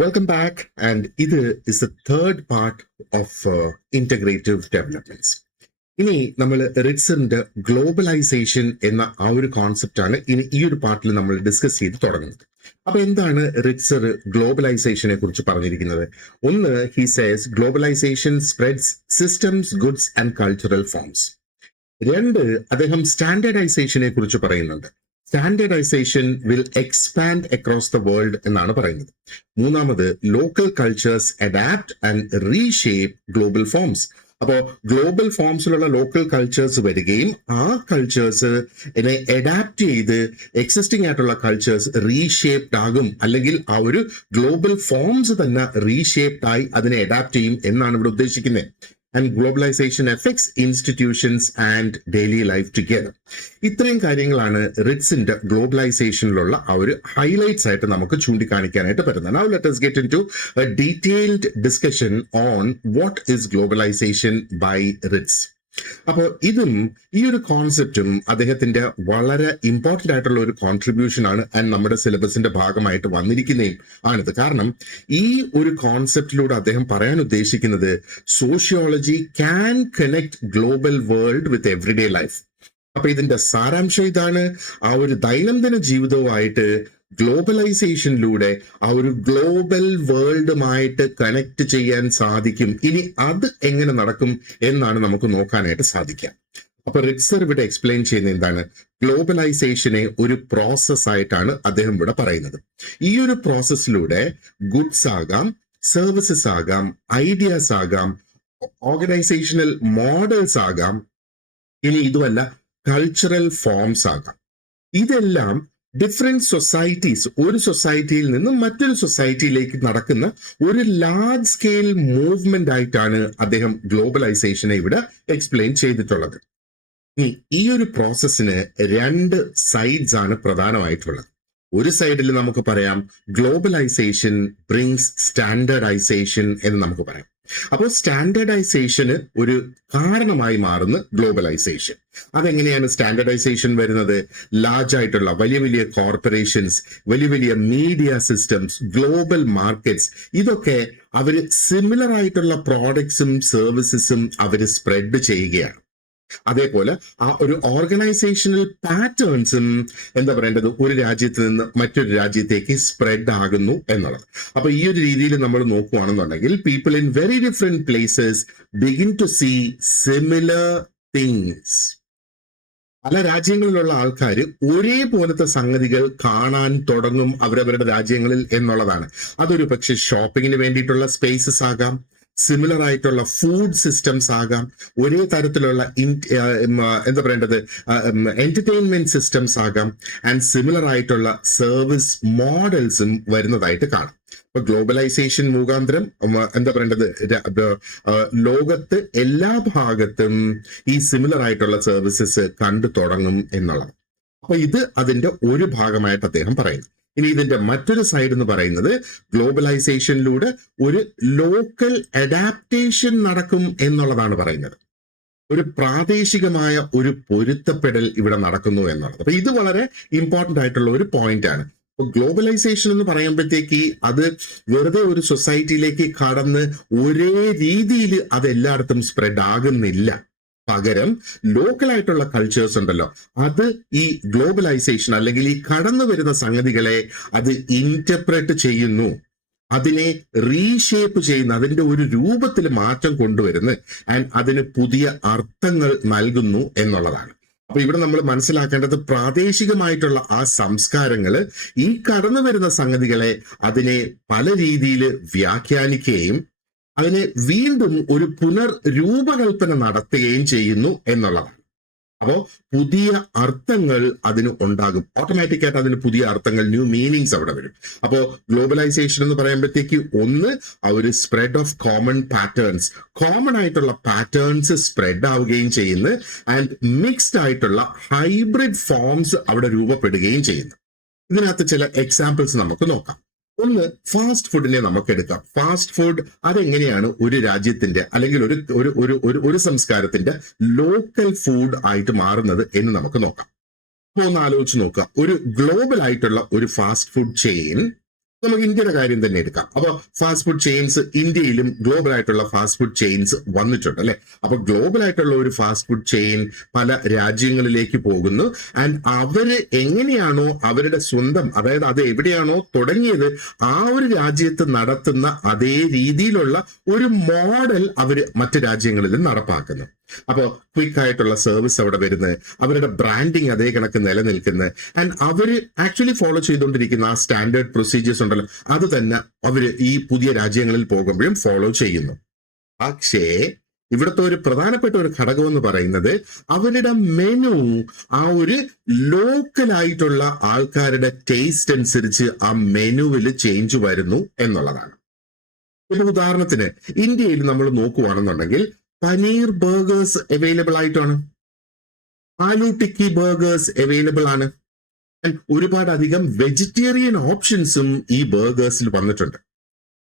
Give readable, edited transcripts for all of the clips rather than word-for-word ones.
Welcome back, and this is the third part of integrative developments. ഇനി നമ്മൾ റിറ്റ്സറിന്റെ globalisation എന്ന ആ ഒരു കോൺസെപ്റ്റ് ആണ് ഇനി ഈ ഒരു പാർട്ടിൽ നമ്മൾ ഡിസ്കസ് ചെയ്ത് തുടങ്ങുന്നത്. അപ്പൊ എന്താണ് റിറ്റ്സർ ഗ്ലോബലൈസേഷനെ കുറിച്ച് പറഞ്ഞിരിക്കുന്നത്? ഒന്ന്, he says globalisation spreads systems, goods and cultural forms. രണ്ട്, അദ്ദേഹം സ്റ്റാൻഡേർഡൈസേഷനെ കുറിച്ച് പറയുന്നുണ്ട്. Standardisation will expand across the world എന്നാണ് പറയുന്നത്. മൂന്നാമത്, local cultures adapt and reshape global forms. അപ്പോൾ ഗ്ലോബൽ ഫോംസിലുള്ള ലോക്കൽ കൾച്ചേഴ്സ് വരികയും ആ കൾച്ചേഴ്സ് അഡാപ്റ്റ് ചെയ്ത് എക്സിസ്റ്റിംഗ് ആയിട്ടുള്ള കൾച്ചേഴ്സ് റീഷേപ്ഡ് ആകും, അല്ലെങ്കിൽ ആ ഒരു ഗ്ലോബൽ ഫോംസ് തന്നെ റീഷേപ്ഡ് ആയി അതിനെ അഡാപ്റ്റ് ചെയ്യും എന്നാണ് ഇവിടെ ഉദ്ദേശിക്കുന്നത്. And globalisation effects institutions and daily life together. ഇത്രയും കാര്യങ്ങളാണ് റിറ്റ്സിന്റെ ഗ്ലോബലൈസേഷനിലുള്ള ആ ഒരു ഹൈലൈറ്റ്സ് ആയിട്ട് നമുക്ക് ചൂണ്ടിക്കാണിക്കാനായിട്ട് പറ്റുന്നത്. Now let us get into a detailed discussion on what is globalization by Ritz. അപ്പോൾ ഇതും ഈ ഒരു കോൺസെപ്റ്റും അദ്ദേഹത്തിന്റെ വളരെ ഇമ്പോർട്ടന്റ് ആയിട്ടുള്ള ഒരു കോൺട്രിബ്യൂഷൻ ആണ്, ആൻഡ് നമ്മുടെ സിലബസിന്റെ ഭാഗമായിട്ട് വന്നിരിക്കുന്നതും ആണിത്. കാരണം ഈ ഒരു കോൺസെപ്റ്റിലൂടെ അദ്ദേഹം പറയാൻ ഉദ്ദേശിക്കുന്നത് sociology can connect global world with everyday life. അപ്പൊ ഇതിന്റെ സാരാംശം ഇതാണ്: ആ ഒരു ദൈനംദിന ജീവിതവുമായിട്ട് ഗ്ലോബലൈസേഷനിലൂടെ ആ ഒരു ഗ്ലോബൽ വേൾഡുമായിട്ട് കണക്ട് ചെയ്യാൻ സാധിക്കും. ഇനി അത് എങ്ങനെ നടക്കും എന്നാണ് നമുക്ക് നോക്കാനായിട്ട് സാധിക്കുക. അപ്പൊ റിറ്റ്സർ ഇവിടെ എക്സ്പ്ലെയിൻ ചെയ്യുന്ന എന്താണ്? ഗ്ലോബലൈസേഷനെ ഒരു പ്രോസസ് ആയിട്ടാണ് അദ്ദേഹം ഇവിടെ പറയുന്നത്. ഈ ഒരു പ്രോസസ്സിലൂടെ ഗുഡ്സ് ആകാം, സർവീസസ് ആകാം, ഐഡിയാസ് ആകാം, ഓർഗനൈസേഷണൽ മോഡൽസ് ആകാം, ഇനി ഇതുമല്ല കൾച്ചറൽ ഫോംസ് ആകാം. ഇതെല്ലാം ഡിഫറെന്റ് സൊസൈറ്റീസ്, ഒരു സൊസൈറ്റിയിൽ നിന്നും മറ്റൊരു സൊസൈറ്റിയിലേക്ക് നടക്കുന്ന ഒരു ലാർജ് സ്കെയിൽ മൂവ്മെന്റ് ആയിട്ടാണ് അദ്ദേഹം ഗ്ലോബലൈസേഷനെ ഇവിടെ എക്സ്പ്ലെയിൻ ചെയ്തിട്ടുള്ളത്. ഈ ഒരു പ്രോസസ്സിന് രണ്ട് സൈഡ്സ് ആണ് പ്രധാനമായിട്ടുള്ളത്. ഒരു സൈഡിൽ നമുക്ക് പറയാം ഗ്ലോബലൈസേഷൻ ബ്രിങ്സ് സ്റ്റാൻഡേർഡൈസേഷൻ എന്ന് നമുക്ക് പറയാം. അപ്പോൾ സ്റ്റാൻഡേർഡൈസേഷന് ഒരു കാരണമായി മാറുന്ന ഗ്ലോബലൈസേഷൻ. അതെങ്ങനെയാണ് സ്റ്റാൻഡേർഡൈസേഷൻ വരുന്നത്? ലാർജ് ആയിട്ടുള്ള വലിയ വലിയ കോർപ്പറേഷൻസ്, വലിയ വലിയ മീഡിയ സിസ്റ്റംസ്, ഗ്ലോബൽ മാർക്കറ്റ്സ്, ഇതൊക്കെ അവര് സിമിലർ ആയിട്ടുള്ള പ്രോഡക്ട്സും സർവീസസും അവര് സ്പ്രെഡ് ചെയ്യുകയാണ്. അതേപോലെ ആ ഒരു ഓർഗനൈസേഷണൽ പാറ്റേൺസും എന്താ പറയേണ്ടത്, ഒരു രാജ്യത്ത് നിന്ന് മറ്റൊരു രാജ്യത്തേക്ക് സ്പ്രെഡ് ആകുന്നു എന്നുള്ളത്. അപ്പൊ ഈ ഒരു രീതിയിൽ നമ്മൾ നോക്കുകയാണെന്നുണ്ടെങ്കിൽ people in very different places begin to see similar things. പല രാജ്യങ്ങളിലുള്ള ആൾക്കാർ ഒരേപോലത്തെ സംഗതികൾ കാണാൻ തുടങ്ങും അവരവരുടെ രാജ്യങ്ങളിൽ എന്നുള്ളതാണ്. അതൊരു പക്ഷെ ഷോപ്പിങ്ങിന് വേണ്ടിയിട്ടുള്ള സ്പേസസ് ആകാം, സിമിലർ ആയിട്ടുള്ള ഫുഡ് സിസ്റ്റംസ് ആകാം, ഒരേ തരത്തിലുള്ള എന്താ പറയേണ്ടത് എന്റർടൈൻമെന്റ് സിസ്റ്റംസ് ആകാം, ആൻഡ് സിമിലർ ആയിട്ടുള്ള സർവീസ് മോഡൽസും വരുന്നതായിട്ട് കാണാം. ഇപ്പൊ ഗ്ലോബലൈസേഷൻ മുഖാന്തരം എന്താ പറയേണ്ടത്, ലോകത്ത് എല്ലാ ഭാഗത്തും ഈ സിമിലർ ആയിട്ടുള്ള സർവീസസ് കണ്ടു തുടങ്ങും എന്നുള്ളത്. അപ്പൊ ഇത് അതിന്റെ ഒരു ഭാഗമായിട്ട് അദ്ദേഹം പറയുന്നു. ഇനി ഇതിന്റെ മറ്റൊരു സൈഡ് എന്ന് പറയുന്നത് ഗ്ലോബലൈസേഷനിലൂടെ ഒരു ലോക്കൽ അഡാപ്റ്റേഷൻ നടക്കും എന്നുള്ളതാണ് പറയുന്നത്. ഒരു പ്രാദേശികമായ ഒരു പൊരുത്തപ്പെടൽ ഇവിടെ നടക്കുന്നു എന്നുള്ളത്. അപ്പൊ ഇത് വളരെ ഇമ്പോർട്ടന്റ് ആയിട്ടുള്ള ഒരു പോയിന്റ് ആണ്. ഇപ്പൊ ഗ്ലോബലൈസേഷൻ എന്ന് പറയുമ്പോഴത്തേക്ക് അത് വെറുതെ ഒരു സൊസൈറ്റിയിലേക്ക് കടന്ന് ഒരേ രീതിയിൽ അത് എല്ലായിടത്തും സ്പ്രെഡ് ആകുന്നില്ല. പകരം ലോക്കലായിട്ടുള്ള കൾച്ചേഴ്സ് ഉണ്ടല്ലോ, അത് ഈ ഗ്ലോബലൈസേഷൻ അല്ലെങ്കിൽ ഈ കടന്നു വരുന്ന സംഗതികളെ അത് ഇന്റർപ്രറ്റ് ചെയ്യുന്നു, അതിനെ റീഷേപ്പ് ചെയ്യുന്നു, അതിന്റെ ഒരു രൂപത്തിൽ മാറ്റം കൊണ്ടുവരുന്നു, ആൻഡ് അതിന് പുതിയ അർത്ഥങ്ങൾ നൽകുന്നു എന്നുള്ളതാണ്. അപ്പൊ ഇവിടെ നമ്മൾ മനസ്സിലാക്കേണ്ടത് പ്രാദേശികമായിട്ടുള്ള ആ സംസ്കാരങ്ങള് ഈ കടന്നു വരുന്ന സംഗതികളെ അതിനെ പല രീതിയിൽ വ്യാഖ്യാനിക്കുകയും അതിനെ വീണ്ടും ഒരു പുനർരൂപകൽപ്പന നടത്തുകയും ചെയ്യുന്നു എന്നുള്ളതാണ്. അപ്പോൾ പുതിയ അർത്ഥങ്ങൾ അതിന് ഉണ്ടാകും, ഓട്ടോമാറ്റിക്കായിട്ട് അതിന് പുതിയ അർത്ഥങ്ങൾ, ന്യൂ മീനിങ്സ് അവിടെ വരും. അപ്പോൾ ഗ്ലോബലൈസേഷൻ എന്ന് പറയുമ്പോഴത്തേക്ക് ഒന്ന് ആ ഒരു spread of common patterns, common ആയിട്ടുള്ള പാറ്റേൺസ് സ്പ്രെഡ് ആവുകയും ചെയ്യുന്നു, ആൻഡ് മിക്സ്ഡ് ആയിട്ടുള്ള ഹൈബ്രിഡ് ഫോംസ് അവിടെ രൂപപ്പെടുകയും ചെയ്യുന്നു. ഇതിനകത്ത് ചില എക്സാമ്പിൾസ് നമുക്ക് നോക്കാം. ഒന്ന്, ഫാസ്റ്റ് ഫുഡിനെ നമുക്ക് എടുക്കാം. ഫാസ്റ്റ് ഫുഡ് അതെങ്ങനെയാണ് ഒരു രാജ്യത്തിന്റെ അല്ലെങ്കിൽ ഒരു സംസ്കാരത്തിന്റെ ലോക്കൽ ഫുഡ് ആയിട്ട് മാറുന്നത് എന്ന് നമുക്ക് നോക്കാം. അപ്പൊ ഒന്ന് ആലോചിച്ച് നോക്കുക, ഒരു ഗ്ലോബൽ ആയിട്ടുള്ള ഒരു ഫാസ്റ്റ് ഫുഡ് ചെയിൻ നമുക്ക് ഇന്ത്യയുടെ കാര്യം തന്നെ എടുക്കാം. അപ്പൊ ഫാസ്റ്റ് ഫുഡ് ചെയിൻസ് ഇന്ത്യയിലും ഗ്ലോബൽ ആയിട്ടുള്ള ഫാസ്റ്റ് ഫുഡ് ചെയിൻസ് വന്നിട്ടുണ്ട് അല്ലെ. അപ്പൊ ഗ്ലോബൽ ആയിട്ടുള്ള ഒരു ഫാസ്റ്റ് ഫുഡ് ചെയിൻ പല രാജ്യങ്ങളിലേക്ക് പോകുന്നു. ആൻഡ് അവര് എങ്ങനെയാണോ അവരുടെ സ്വന്തം, അതായത് അത് എവിടെയാണോ തുടങ്ങിയത് ആ ഒരു രാജ്യത്ത് നടത്തുന്ന അതേ രീതിയിലുള്ള ഒരു മോഡൽ അവര് മറ്റു രാജ്യങ്ങളിലും നടപ്പാക്കുന്നു. അപ്പോ ക്വിക്ക് ആയിട്ടുള്ള സർവീസ് അവിടെ വരുന്നത്, അവരുടെ ബ്രാൻഡിങ് അതേ കണക്ക് നിലനിൽക്കുന്നത്, ആൻഡ് അവര് ആക്ച്വലി ഫോളോ ചെയ്തുകൊണ്ടിരിക്കുന്ന ആ സ്റ്റാൻഡേർഡ് പ്രൊസീജിയേഴ്സ് ഉണ്ടല്ലോ, അത് തന്നെ അവര് ഈ പുതിയ രാജ്യങ്ങളിൽ പോകുമ്പോഴും ഫോളോ ചെയ്യുന്നു. പക്ഷേ ഇവിടുത്തെ ഒരു പ്രധാനപ്പെട്ട ഒരു ഘടകം എന്ന് പറയുന്നത് അവരുടെ മെനു ആ ഒരു ലോക്കലായിട്ടുള്ള ആൾക്കാരുടെ ടേസ്റ്റ് അനുസരിച്ച് ആ മെനുവിൽ ചേഞ്ച് വരുന്നു എന്നുള്ളതാണ്. ഇപ്പൊ ഉദാഹരണത്തിന് ഇന്ത്യയിൽ നമ്മൾ നോക്കുവാണെന്നുണ്ടെങ്കിൽ പനീർ ബർഗേഴ്സ് അവൈലബിൾ ആയിട്ടാണ്, ആലു ടിക്കി ബർഗേഴ്സ് അവൈലബിൾ ആണ്, ഒരുപാട് അധികം വെജിറ്റേറിയൻ ഓപ്ഷൻസും ഈ ബർഗേഴ്സിൽ വന്നിട്ടുണ്ട്.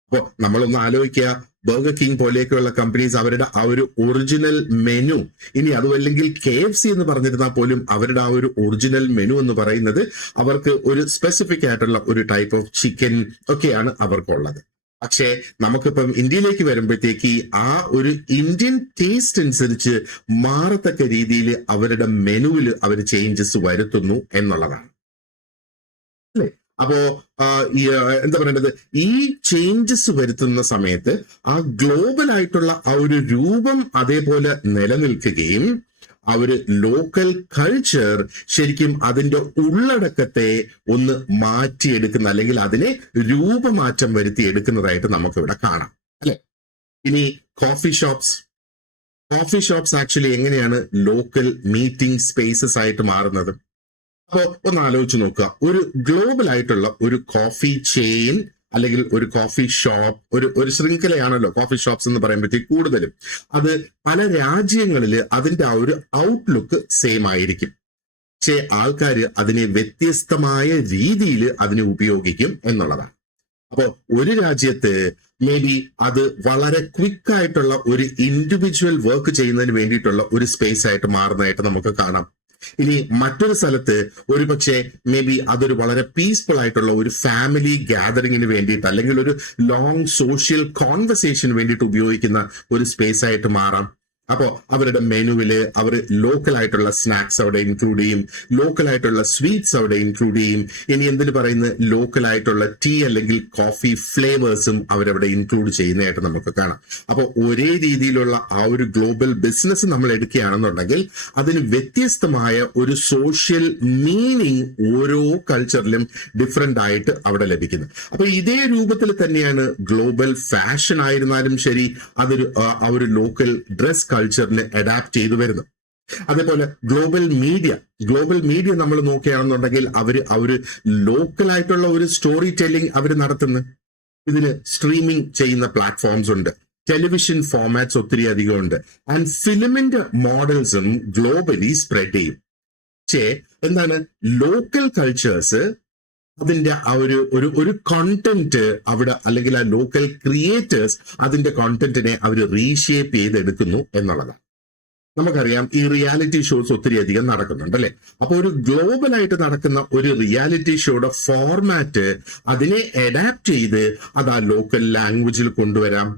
അപ്പോ നമ്മളൊന്ന് ആലോചിക്കുക, ബർഗർ കിങ് പോലെയൊക്കെയുള്ള കമ്പനീസ് അവരുടെ ആ ഒരു ഒറിജിനൽ മെനു, ഇനി അതുമല്ലെങ്കിൽ KFC എന്ന് പറഞ്ഞിരുന്നാൽ പോലും അവരുടെ ആ ഒരു ഒറിജിനൽ മെനു എന്ന് പറയുന്നത് അവർക്ക് ഒരു സ്പെസിഫിക് ആയിട്ടുള്ള ഒരു ടൈപ്പ് ഓഫ് ചിക്കൻ ഒക്കെയാണ് അവർക്കുള്ളത്. പക്ഷേ നമുക്കിപ്പം ഇന്ത്യയിലേക്ക് വരുമ്പോഴത്തേക്ക് ആ ഒരു ഇന്ത്യൻ ടേസ്റ്റ് അനുസരിച്ച് മാറത്തക്ക രീതിയിൽ അവരുടെ മെനുവിൽ അവർ ചേഞ്ചസ് വരുത്തുന്നു എന്നുള്ളതാണ് അല്ലേ. അപ്പോ എന്താ പറയേണ്ടത്, ഈ ചേഞ്ചസ് വരുത്തുന്ന സമയത്ത് ആ ഗ്ലോബൽ ആയിട്ടുള്ള ആ ഒരു രൂപം അതേപോലെ നിലനിൽക്കുകയും ആ ഒരു ലോക്കൽ കൾച്ചർ ശരിക്കും അതിന്റെ ഉള്ളടക്കത്തെ ഒന്ന് മാറ്റിയെടുക്കുന്ന, അല്ലെങ്കിൽ അതിനെ രൂപമാറ്റം വരുത്തി എടുക്കുന്നതായിട്ട് നമുക്കിവിടെ കാണാം അല്ലെ. ഇനി കോഫി ഷോപ്സ് ആക്ച്വലി എങ്ങനെയാണ് ലോക്കൽ മീറ്റിംഗ് സ്പേസസ് ആയിട്ട് മാറുന്നത്? അപ്പോ ഒന്ന് ആലോചിച്ച് നോക്കുക, ഒരു ഗ്ലോബൽ ആയിട്ടുള്ള ഒരു കോഫി ചെയിൻ അല്ലെങ്കിൽ ഒരു കോഫി ഷോപ്പ്, ഒരു ശൃംഖലയാണല്ലോ കോഫി ഷോപ്സ് എന്ന് പറയുമ്പോഴത്തേക്ക് കൂടുതലും അത് പല രാജ്യങ്ങളിൽ അതിന്റെ ആ ഒരു ഔട്ട്ലുക്ക് സെയിം ആയിരിക്കും. പക്ഷേ ആൾക്കാർ അതിനെ വ്യത്യസ്തമായ രീതിയിൽ അതിനെ ഉപയോഗിക്കും എന്നുള്ളതാണ്. അപ്പോ ഒരു രാജ്യത്ത് മേ ബി അത് വളരെ ക്വിക്ക് ആയിട്ടുള്ള ഒരു ഇൻഡിവിജ്വൽ വർക്ക് ചെയ്യുന്നതിന് വേണ്ടിയിട്ടുള്ള ഒരു സ്പേസ് ആയിട്ട് മാറുന്നതായിട്ട് നമുക്ക് കാണാം. ഇനി മറ്റൊരു സ്ഥലത്ത് ഒരു പക്ഷേ മേ ബി അതൊരു വളരെ പീസ്ഫുൾ ആയിട്ടുള്ള ഒരു ഫാമിലി ഗ്യാതറിങ്ങിന് വേണ്ടിയിട്ട് അല്ലെങ്കിൽ ഒരു ലോങ് സോഷ്യൽ കോൺവെർസേഷന് വേണ്ടിയിട്ട് ഉപയോഗിക്കുന്ന ഒരു സ്പേസ് ആയിട്ട് മാറാം. അപ്പോൾ അവരുടെ മെനുവില് അവർ ലോക്കൽ ആയിട്ടുള്ള സ്നാക്സ് അവിടെ ഇൻക്ലൂഡ് ചെയ്യും, ലോക്കൽ ആയിട്ടുള്ള സ്വീറ്റ്സ് അവിടെ ഇൻക്ലൂഡ് ചെയ്യും. ഇനി എന്തിനു പറയുന്നത്, ലോക്കൽ ആയിട്ടുള്ള ടീ അല്ലെങ്കിൽ കോഫി ഫ്ലേവേഴ്സും അവരവിടെ ഇൻക്ലൂഡ് ചെയ്യുന്നതായിട്ട് നമുക്ക് കാണാം. അപ്പോൾ ഒരേ രീതിയിലുള്ള ആ ഒരു ഗ്ലോബൽ ബിസിനസ് നമ്മൾ എടുക്കുകയാണെന്നുണ്ടെങ്കിൽ അതിന് വ്യത്യസ്തമായ ഒരു സോഷ്യൽ മീനിങ് ഓരോ കൾച്ചറിലും ഡിഫറെന്റ് ആയിട്ട് അവിടെ ലഭിക്കുന്നു. അപ്പൊ ഇതേ രൂപത്തിൽ തന്നെയാണ് ഗ്ലോബൽ ഫാഷൻ ആയിരുന്നാലും ശരി, അതൊരു ആ ഒരു ലോക്കൽ ഡ്രസ് കൾച്ചറിന് അഡാപ്റ്റ് ചെയ്തു വരുന്നു. അതേപോലെ ഗ്ലോബൽ മീഡിയ നമ്മൾ നോക്കുകയാണെന്നുണ്ടെങ്കിൽ അവര് ലോക്കൽ ആയിട്ടുള്ള ഒരു സ്റ്റോറി ടെല്ലിംഗ് അവർ നടത്തുന്നു. ഇതിന് സ്ട്രീമിംഗ് ചെയ്യുന്ന പ്ലാറ്റ്ഫോംസ് ഉണ്ട്, ടെലിവിഷൻ ഫോർമാറ്റ്സ് ഒത്തിരി അധികം ഉണ്ട്, ആൻഡ് ഫിലിമിന്റെ മോഡൽസും ഗ്ലോബലി സ്പ്രെഡ് ചെയ്യും. പക്ഷേ എന്താണ്, ലോക്കൽ കൾച്ചേഴ്സ് അതിന്റെ ആ ഒരു കോണ്ടന്റ് അവിടെ, അല്ലെങ്കിൽ ആ ലോക്കൽ ക്രിയേറ്റേഴ്സ് അതിന്റെ കോണ്ടന്റിനെ അവർ റീഷേപ്പ് ചെയ്തെടുക്കുന്നു എന്നുള്ളതാണ്. നമുക്കറിയാം ഈ റിയാലിറ്റി ഷോസ് ഒത്തിരി അധികം നടക്കുന്നുണ്ട് അല്ലെ. അപ്പൊ ഒരു ഗ്ലോബൽ ആയിട്ട് നടക്കുന്ന ഒരു റിയാലിറ്റി ഷോയുടെ ഫോർമാറ്റ് അതിനെ അഡാപ്റ്റ് ചെയ്ത് അത് ആ ലോക്കൽ ലാംഗ്വേജിൽ കൊണ്ടുവരാം.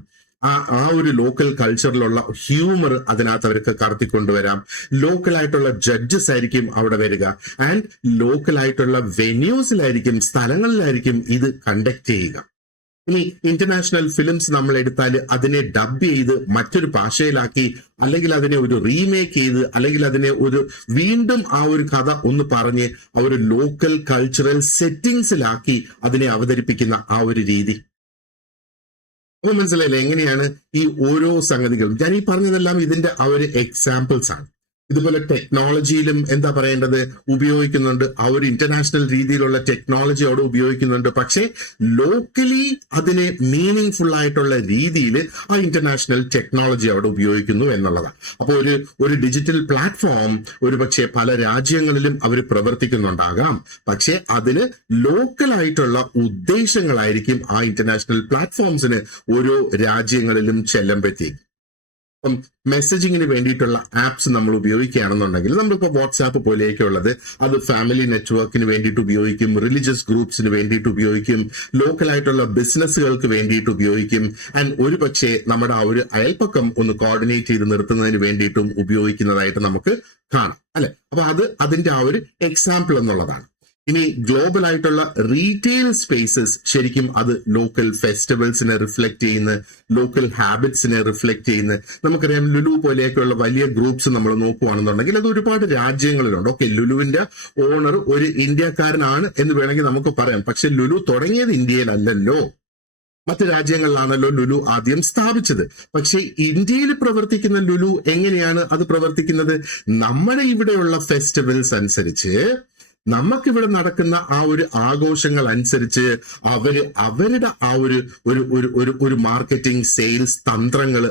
ആ ഒരു ലോക്കൽ കൾച്ചറിലുള്ള ഹ്യൂമർ അതിനകത്ത് അവർക്ക് കടത്തിക്കൊണ്ടുവരാം. ലോക്കൽ ആയിട്ടുള്ള ജഡ്ജസ് ആയിരിക്കും അവിടെ വരിക, ആൻഡ് ലോക്കൽ ആയിട്ടുള്ള വെന്യൂസിലായിരിക്കും, സ്ഥലങ്ങളിലായിരിക്കും ഇത് കണ്ടക്ട് ചെയ്യുക. ഇനി ഇന്റർനാഷണൽ ഫിലിംസ് നമ്മൾ എടുത്താൽ അതിനെ ഡബ് ചെയ്ത് മറ്റൊരു ഭാഷയിലാക്കി, അല്ലെങ്കിൽ അതിനെ ഒരു റീമേക്ക് ചെയ്ത്, അല്ലെങ്കിൽ അതിനെ ഒരു വീണ്ടും ആ ഒരു കഥ ഒന്ന് പറഞ്ഞ് ആ ഒരു ലോക്കൽ കൾച്ചറൽ സെറ്റിംഗ്സിലാക്കി അതിനെ അവതരിപ്പിക്കുന്ന ആ ഒരു രീതി. അപ്പൊ മനസ്സിലായില്ലേ എങ്ങനെയാണ് ഈ ഓരോ സംഗതികളും. ഞാൻ ഈ പറഞ്ഞതെല്ലാം ഇതിന്റെ ആ ഒരു എക്സാമ്പിൾസ് ആണ്. ഇതുപോലെ ടെക്നോളജിയിലും എന്താ പറയേണ്ടത് ഉപയോഗിക്കുന്നുണ്ട്, ആ ഒരു ഇന്റർനാഷണൽ രീതിയിലുള്ള ടെക്നോളജി അവിടെ ഉപയോഗിക്കുന്നുണ്ട്. പക്ഷേ ലോക്കലി അതിനെ മീനിങ് ഫുൾ ആയിട്ടുള്ള രീതിയിൽ ആ ഇന്റർനാഷണൽ ടെക്നോളജി അവിടെ ഉപയോഗിക്കുന്നു എന്നുള്ളതാണ്. അപ്പോൾ ഒരു ഡിജിറ്റൽ പ്ലാറ്റ്ഫോം ഒരു പക്ഷേ പല രാജ്യങ്ങളിലും അവർ പ്രവർത്തിക്കുന്നുണ്ടാകാം, പക്ഷേ അതിന് ലോക്കൽ ആയിട്ടുള്ള ഉദ്ദേശങ്ങളായിരിക്കും ആ ഇന്റർനാഷണൽ പ്ലാറ്റ്ഫോംസിന് ഓരോ രാജ്യങ്ങളിലും ചെല്ലുമ്പോഴത്തേക്ക്. അപ്പം മെസ്സേജിങ്ങിന് വേണ്ടിയിട്ടുള്ള ആപ്സ് നമ്മൾ ഉപയോഗിക്കുകയാണെന്നുണ്ടെങ്കിൽ നമ്മളിപ്പോൾ വാട്സാപ്പ് പോലെയൊക്കെയുള്ളത് അത് ഫാമിലി നെറ്റ്വർക്കിന് വേണ്ടിയിട്ട് ഉപയോഗിക്കും, റിലീജിയസ് ഗ്രൂപ്പ്സിന് വേണ്ടിയിട്ട് ഉപയോഗിക്കും, ലോക്കലായിട്ടുള്ള ബിസിനസ്സുകൾക്ക് വേണ്ടിയിട്ട് ഉപയോഗിക്കും, ആൻഡ് ഒരു പക്ഷേ നമ്മുടെ ആ ഒരു അയൽപ്പക്കം ഒന്ന് കോർഡിനേറ്റ് ചെയ്ത് നിർത്തുന്നതിന് വേണ്ടിയിട്ടും ഉപയോഗിക്കുന്നതായിട്ട് നമുക്ക് കാണാം അല്ലെ. അപ്പൊ അതിന്റെ ആ ഒരു എക്സാമ്പിൾ എന്നുള്ളതാണ്. ഇനി ഗ്ലോബൽ ആയിട്ടുള്ള റീറ്റെയിൽ സ്പേസസ് ശരിക്കും അത് ലോക്കൽ ഫെസ്റ്റിവൽസിനെ റിഫ്ലക്ട് ചെയ്യുന്ന, ലോക്കൽ ഹാബിറ്റ്സിനെ റിഫ്ലക്ട് ചെയ്യുന്ന, നമുക്കറിയാം ലുലു പോലെയൊക്കെയുള്ള വലിയ ഗ്രൂപ്പ്സ് നമ്മൾ നോക്കുകയാണെന്നുണ്ടെങ്കിൽ അത് ഒരുപാട് രാജ്യങ്ങളിലുണ്ട്. ഓക്കെ, ലുലുവിന്റെ ഓണർ ഒരു ഇന്ത്യക്കാരനാണ് എന്ന് വേണമെങ്കിൽ നമുക്ക് പറയാം. പക്ഷെ ലുലു തുടങ്ങിയത് ഇന്ത്യയിലല്ലല്ലോ, മറ്റ് രാജ്യങ്ങളിലാണല്ലോ ലുലു ആദ്യം സ്ഥാപിച്ചത്. പക്ഷെ ഇന്ത്യയിൽ പ്രവർത്തിക്കുന്ന ലുലു എങ്ങനെയാണ് അത് പ്രവർത്തിക്കുന്നത്? നമ്മുടെ ഇവിടെയുള്ള ഫെസ്റ്റിവൽസ് അനുസരിച്ച്, നമുക്കിവിടെ നടക്കുന്ന ആ ഒരു ആഘോഷങ്ങൾ അനുസരിച്ച് അവരുടെ ആ ഒരു മാർക്കറ്റിംഗ് സെയിൽസ് തന്ത്രങ്ങൾ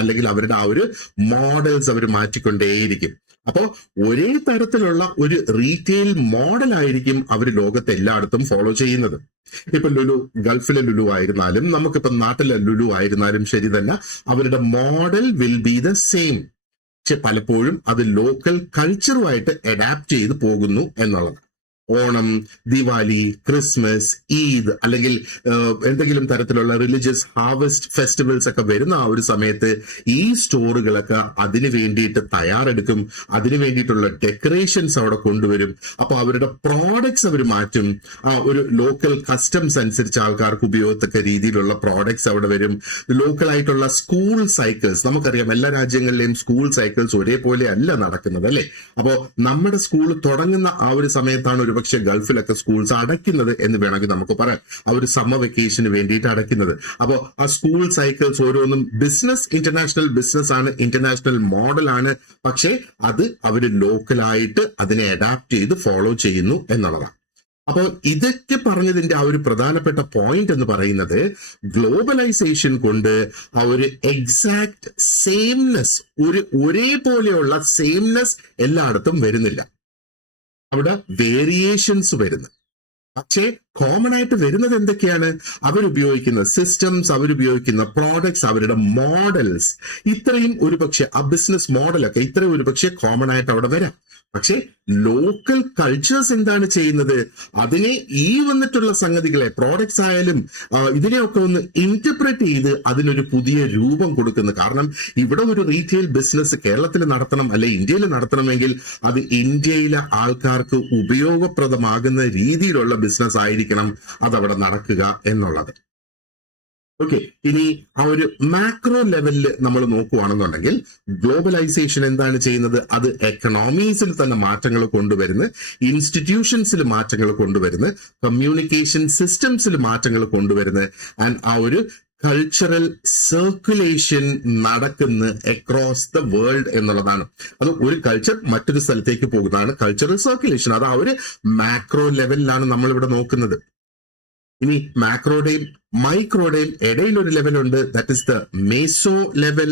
അല്ലെങ്കിൽ അവരുടെ ആ ഒരു മോഡൽസ് അവർ മാറ്റിക്കൊണ്ടേയിരിക്കും. അപ്പോ ഒരേ തരത്തിലുള്ള ഒരു റീറ്റെയിൽ മോഡലായിരിക്കും അവർ ലോകത്ത് എല്ലായിടത്തും ഫോളോ ചെയ്യുന്നത്. ഇപ്പൊ ലുലു, ഗൾഫിലെ ലുലു ആയിരുന്നാലും നമുക്കിപ്പോ നാട്ടിലെ ലുലു ആയിരുന്നാലും ശരി തന്നെ, അവരുടെ model will be the same. പക്ഷെ പലപ്പോഴും അത് ലോക്കൽ കൾച്ചറുമായിട്ട് അഡാപ്റ്റ് ചെയ്ത് പോകുന്നു എന്നുള്ളത്. ഓണം, ദിവാലി, ക്രിസ്മസ്, ഈദ് അല്ലെങ്കിൽ എന്തെങ്കിലും തരത്തിലുള്ള റിലീജിയസ് ഹാർവസ്റ്റ് ഫെസ്റ്റിവൽസ് ഒക്കെ വരുന്ന ആ ഒരു സമയത്ത് ഈ സ്റ്റോറുകളൊക്കെ അതിന് വേണ്ടിയിട്ട് തയ്യാറെടുക്കും, അതിന് വേണ്ടിയിട്ടുള്ള ഡെക്കറേഷൻസ് അവിടെ കൊണ്ടുവരും. അപ്പൊ അവരുടെ പ്രോഡക്ട്സ് അവർ മാറ്റും. ആ ഒരു ലോക്കൽ കസ്റ്റംസ് അനുസരിച്ച് ആൾക്കാർക്ക് ഉപയോഗത്തക്ക രീതിയിലുള്ള പ്രോഡക്ട്സ് അവിടെ വരും. ലോക്കൽ ആയിട്ടുള്ള സ്കൂൾ സൈക്കിൾസ്, നമുക്കറിയാം എല്ലാ രാജ്യങ്ങളിലെയും സ്കൂൾ സൈക്കിൾസ് ഒരേപോലെ അല്ല നടക്കുന്നത് അല്ലെ. അപ്പോ നമ്മുടെ സ്കൂൾ തുടങ്ങുന്ന ആ ഒരു സമയത്താണ് ഒരു പക്ഷെ ഗൾഫിലൊക്കെ സ്കൂൾസ് അടയ്ക്കുന്നത് എന്ന് വേണമെങ്കിൽ നമുക്ക് പറയാം. ആ ഒരു സമ്മർ വെക്കേഷന് വേണ്ടിയിട്ട് അടയ്ക്കുന്നത്. അപ്പോൾ ആ സ്കൂൾ സൈക്കിൾസ് ഓരോന്നും ഇന്റർനാഷണൽ ബിസിനസ് ആണ്, ഇന്റർനാഷണൽ മോഡലാണ്. പക്ഷേ അത് അവര് ലോക്കലായിട്ട് അതിനെ അഡാപ്റ്റ് ചെയ്ത് ഫോളോ ചെയ്യുന്നു എന്നുള്ളതാണ്. അപ്പോൾ ഇതൊക്കെ പറഞ്ഞതിന്റെ ആ ഒരു പ്രധാനപ്പെട്ട പോയിന്റ് എന്ന് പറയുന്നത്, ഗ്ലോബലൈസേഷൻ കൊണ്ട് ആ ഒരു എക്സാക്ട് സെയിംനെസ്, ഒരേപോലെയുള്ള സെയിംനെസ് എല്ലായിടത്തും വരുന്നില്ല. അവിടെ വേരിയേഷൻസ് വരുന്നു. പക്ഷേ കോമൺ ആയിട്ട് വരുന്നത് എന്തൊക്കെയാണ്? അവരുപയോഗിക്കുന്ന സിസ്റ്റംസ്, അവരുപയോഗിക്കുന്ന പ്രോഡക്ട്സ്, അവരുടെ മോഡൽസ്, ഇത്രയും ഒരുപക്ഷെ ആ ബിസിനസ് മോഡലൊക്കെ ഇത്രയും ഒരുപക്ഷെ കോമൺ ആയിട്ട് അവിടെ വരാം. പക്ഷെ ലോക്കൽ കൾച്ചേഴ്സ് എന്താണ് ചെയ്യുന്നത്? അതിനെ ഈ വന്നിട്ടുള്ള സംഗതികളെ, പ്രോഡക്ട്സ് ആയാലും ഇതിനെയൊക്കെ ഒന്ന് ഇന്റർപ്രറ്റ് ചെയ്ത് അതിനൊരു പുതിയ രൂപം കൊടുക്കുന്നു. കാരണം ഇവിടെ ഒരു റീറ്റെയിൽ ബിസിനസ് കേരളത്തിൽ നടത്തണം അല്ലെ ഇന്ത്യയിൽ നടത്തണമെങ്കിൽ അത് ഇന്ത്യയിലെ ആൾക്കാർക്ക് ഉപയോഗപ്രദമാകുന്ന രീതിയിലുള്ള ബിസിനസ് ആയിരിക്കണം അതവിടെ നടക്കുക എന്നുള്ളത്. ഓക്കെ, ഇനി ആ ഒരു മാക്രോ ലെവലിൽ നമ്മൾ നോക്കുകയാണെന്നുണ്ടെങ്കിൽ ഗ്ലോബലൈസേഷൻ എന്താണ് ചെയ്യുന്നത്? അത് എക്കണോമീസിൽ തന്നെ മാറ്റങ്ങൾ കൊണ്ടുവരുന്നു, ഇൻസ്റ്റിറ്റ്യൂഷൻസിൽ മാറ്റങ്ങൾ കൊണ്ടുവരുന്നു, കമ്മ്യൂണിക്കേഷൻ സിസ്റ്റംസിൽ മാറ്റങ്ങൾ കൊണ്ടുവരുന്നു, ആൻഡ് ആ ഒരു കൾച്ചറൽ സർക്കുലേഷൻ നടക്കുന്ന അക്രോസ് ദ വേൾഡ് എന്നുള്ളതാണ്. അത് ഒരു കൾച്ചർ മറ്റൊരു സ്ഥലത്തേക്ക് പോകുന്നതാണ് കൾച്ചറൽ സർക്കുലേഷൻ. അത് ആ ഒരു മാക്രോ ലെവലിലാണ് നമ്മൾ ഇവിടെ നോക്കുന്നത്. ഇനി മാക്രോയുടെയും മൈക്രോയുടെയും ഇടയിൽ ഒരു ലെവലുണ്ട്, that is the meso level.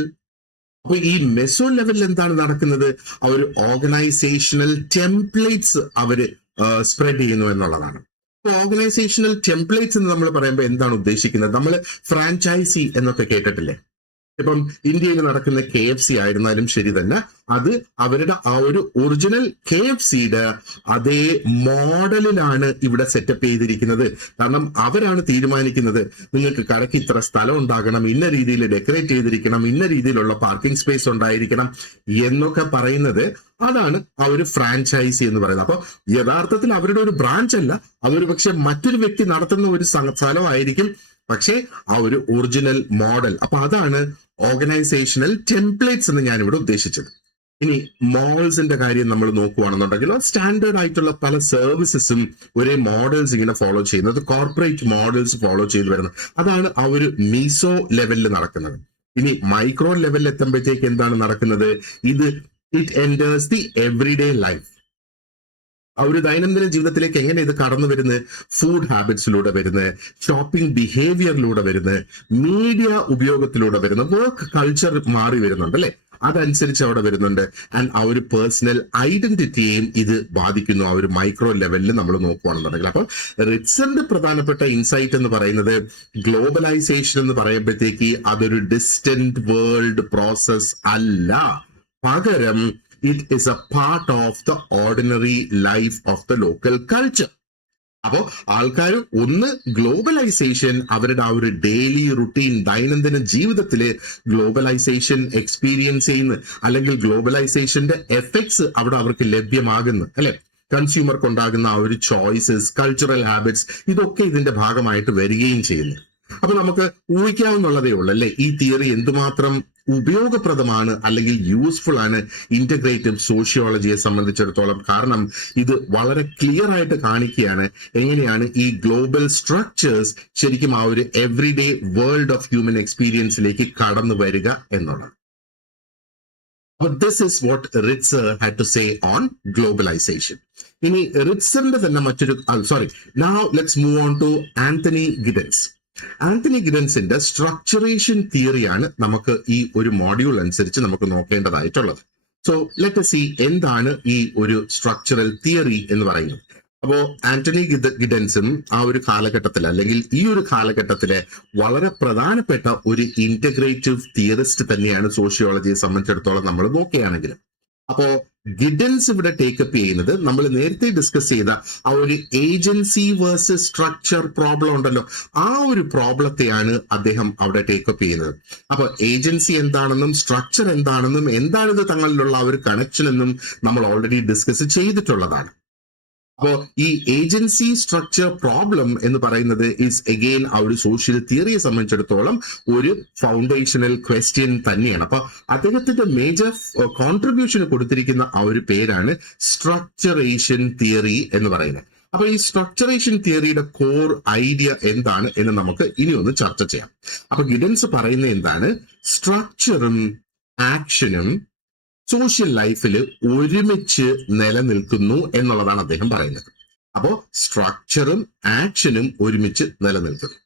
അപ്പൊ ഈ മെസോ ലെവലിൽ എന്താണ് നടക്കുന്നത്? ആ ഒരു ഓർഗനൈസേഷണൽ ടെംപ്ലേറ്റ്സ് അവര് സ്പ്രെഡ് ചെയ്യുന്നു എന്നുള്ളതാണ്. ഓർഗനൈസേഷണൽ ടെംപ്ലേറ്റ്സ് എന്ന് നമ്മൾ പറയുമ്പോൾ എന്താണ് ഉദ്ദേശിക്കുന്നത്? നമ്മൾ ഫ്രാഞ്ചൈസി എന്നൊക്കെ കേട്ടിട്ടില്ലേ? ഇപ്പം ഇന്ത്യയിൽ നടക്കുന്ന KFC ആയിരുന്നാലും ശരി തന്നെ, അത് അവരുടെ ആ ഒരു ഒറിജിനൽ KFCയുടെ അതേ മോഡലിലാണ് ഇവിടെ സെറ്റപ്പ് ചെയ്തിരിക്കുന്നത്. കാരണം അവരാണ് തീരുമാനിക്കുന്നത് നിങ്ങൾക്ക് കടയ്ക്ക് ഇത്ര സ്ഥലം ഉണ്ടാകണം, ഇന്ന രീതിയിൽ ഡെക്കറേറ്റ് ചെയ്തിരിക്കണം, ഇന്ന രീതിയിലുള്ള പാർക്കിംഗ് സ്പേസ് ഉണ്ടായിരിക്കണം എന്നൊക്കെ പറയുന്നത്. അതാണ് ആ ഒരു ഫ്രാഞ്ചൈസി എന്ന് പറയുന്നത്. അപ്പൊ യഥാർത്ഥത്തിൽ അവരുടെ ഒരു ബ്രാഞ്ച് അല്ല, അതൊരു പക്ഷെ മറ്റൊരു വ്യക്തി നടത്തുന്ന ഒരു സ്ഥലമായിരിക്കും, പക്ഷേ ആ ഒരു ഒറിജിനൽ മോഡൽ. അപ്പൊ അതാണ് ഓർഗനൈസേഷണൽ ടെംപ്ലേറ്റ്സ് എന്ന് ഞാൻ ഇവിടെ ഉദ്ദേശിച്ചത്. ഇനി മോൾസിന്റെ കാര്യം നമ്മൾ നോക്കുകയാണെന്നുണ്ടെങ്കിൽ സ്റ്റാൻഡേർഡ് ആയിട്ടുള്ള പല സർവീസസും ഒരേ മോഡൽസ് ഇങ്ങനെ ഫോളോ ചെയ്യുന്നത്, കോർപ്പറേറ്റ് മോഡൽസ് ഫോളോ ചെയ്തു വരുന്നത്. അതാണ് ആ ഒരു മീസോ ലെവലിൽ നടക്കുന്നത്. ഇനി മൈക്രോ ലെവലിൽ എത്തുമ്പോഴത്തേക്ക് എന്താണ് നടക്കുന്നത്? It enters the everyday life. ആ ഒരു ദൈനംദിന ജീവിതത്തിലേക്ക് എങ്ങനെ ഇത് കടന്നു വരുന്നത്? ഫുഡ് ഹാബിറ്റ്സിലൂടെ വരുന്നത്, ഷോപ്പിംഗ് ബിഹേവിയറിലൂടെ വരുന്നത്, മീഡിയ ഉപയോഗത്തിലൂടെ വരുന്നത്, വർക്ക് കൾച്ചർ മാറി വരുന്നുണ്ട് അല്ലെ. അതനുസരിച്ച് അവിടെ വരുന്നുണ്ട്. ആൻഡ് ആ ഒരു പേഴ്സണൽ ഐഡന്റിറ്റിയെയും ഇത് ബാധിക്കുന്നു, ആ ഒരു മൈക്രോ ലെവലിൽ നമ്മൾ നോക്കുകയാണെന്നുണ്ടെങ്കിൽ. അപ്പൊ റിറ്റ്സന്റെ പ്രധാനപ്പെട്ട ഇൻസൈറ്റ് എന്ന് പറയുന്നത് ഗ്ലോബലൈസേഷൻ എന്ന് പറയുമ്പോഴത്തേക്ക് അതൊരു ഡിസ്റ്റന്റ് വേൾഡ് പ്രോസസ് അല്ല, പകരം it is A part of the ordinary life of the local culture. അപ്പോ ആൾക്കാർ ഒന്ന് ഗ്ലോബലൈസേഷൻ അവരുടെ ആ ഒരു ഡെയിലി റുട്ടീൻ ദൈനംദിന ജീവിതത്തില് ഗ്ലോബലൈസേഷൻ എക്സ്പീരിയൻസ് ചെയ്യുന്നു, അല്ലെങ്കിൽ ഗ്ലോബലൈസേഷന്റെ എഫക്ട്സ് അവിടെ അവർക്ക് ലഭ്യമാകുന്നു, അല്ലെ? കൺസ്യൂമർക്ക് ഉണ്ടാകുന്ന ആ ഒരു ചോയ്സസ്, കൾച്ചറൽ ഹാബിറ്റ്സ്, ഇതൊക്കെ ഇതിന്റെ ഭാഗമായിട്ട് വരികയും ചെയ്യുന്നു. അപ്പൊ നമുക്ക് ഊഹിക്കാവുന്നുള്ളതേ ഉള്ളൂ അല്ലെ, ഈ തിയറി എന്തുമാത്രം ഉപയോഗപ്രദമാണ് അല്ലെങ്കിൽ യൂസ്ഫുൾ ആണ് ഇന്റഗ്രേറ്റീവ് സോഷ്യോളജിയെ സംബന്ധിച്ചിടത്തോളം. കാരണം ഇത് വളരെ ക്ലിയർ ആയിട്ട് കാണിക്കുകയാണ് എങ്ങനെയാണ് ഈ ഗ്ലോബൽ സ്ട്രക്ചേഴ്സ് ശരിക്കും ആ ഒരു എവറിഡേ വേൾഡ് ഓഫ് ഹ്യൂമൻ എക്സ്പീരിയൻസിലേക്ക് കടന്നു വരിക എന്നുള്ളത്. അപ്പൊ this is what Ritzer had to say on globalization. ഇനി റിറ്റ്സറിന്റെ തന്നെ മറ്റൊരു now let's move on to Anthony Giddens. Anthony ഗിഡൻസിന്റെ സ്ട്രക്ചറേഷൻ തിയറിയാണ് നമുക്ക് ഈ ഒരു മോഡ്യൂൾ അനുസരിച്ച് നമുക്ക് നോക്കേണ്ടതായിട്ടുള്ളത്. സോ ലെറ്റ് us see എന്താണ് ഈ ഒരു സ്ട്രക്ചറൽ തിയറി എന്ന് പറയുന്നത്. അപ്പോ ആന്റണി ഗിഡൻസും ആ ഒരു കാലഘട്ടത്തിൽ അല്ലെങ്കിൽ ഈ ഒരു കാലഘട്ടത്തിലെ വളരെ പ്രധാനപ്പെട്ട ഒരു ഇന്റഗ്രേറ്റീവ് തിയറിസ്റ്റ് തന്നെയാണ് സോഷ്യോളജിയെ സംബന്ധിച്ചിടത്തോളം നമ്മൾ നോക്കുകയാണെങ്കിൽ. അപ്പോ ഗിഡൻസ് ഇവിടെ ടേക്കപ്പ് ചെയ്യുന്നത് നമ്മൾ നേരത്തെ ഡിസ്കസ് ചെയ്ത ആ ഒരു ഏജൻസി വേഴ്സസ് സ്ട്രക്ചർ പ്രോബ്ലം ഉണ്ടല്ലോ, ആ ഒരു പ്രോബ്ലത്തെയാണ് അദ്ദേഹം അവിടെ ടേക്കപ്പ് ചെയ്യുന്നത്. അപ്പൊ ഏജൻസി എന്താണെന്നും സ്ട്രക്ചർ എന്താണെന്നും എന്താണിത് തങ്ങളിലുള്ള ആ ഒരു കണക്ഷൻ എന്നും നമ്മൾ ഓൾറെഡി ഡിസ്കസ് ചെയ്തിട്ടുള്ളതാണ്. അപ്പോ ഈ ഏജൻസി സ്ട്രക്ചർ പ്രോബ്ലം എന്ന് പറയുന്നത് ഈസ് അഗെയിൻ ആ ഒരു സോഷ്യൽ തിയറിയെ സംബന്ധിച്ചിടത്തോളം ഒരു ഫൗണ്ടേഷണൽ ക്വസ്റ്റ്യൻ തന്നെയാണ്. അപ്പൊ അദ്ദേഹത്തിന്റെ മേജർ കോൺട്രിബ്യൂഷൻ കൊടുത്തിരിക്കുന്ന ആ ഒരു പേരാണ് സ്ട്രക്ചറേഷൻ തിയറി എന്ന് പറയുന്നത്. അപ്പൊ ഈ സ്ട്രക്ചറേഷൻ തിയറിയുടെ കോർ ഐഡിയ എന്താണ് എന്ന് നമുക്ക് ഇനി ഒന്ന് ചർച്ച ചെയ്യാം. അപ്പൊ ഗിഡൻസ് പറയുന്നത് എന്താണ്, സ്ട്രക്ചറും ആക്ഷനും സോഷ്യൽ ലൈഫിൽ ഒരുമിച്ച് നിലനിൽക്കുന്നു എന്നുള്ളതാണ് അദ്ദേഹം പറയുന്നത്. അപ്പോ സ്ട്രക്ചറും ആക്ഷനും ഒരുമിച്ച് നിലനിൽക്കുന്നു.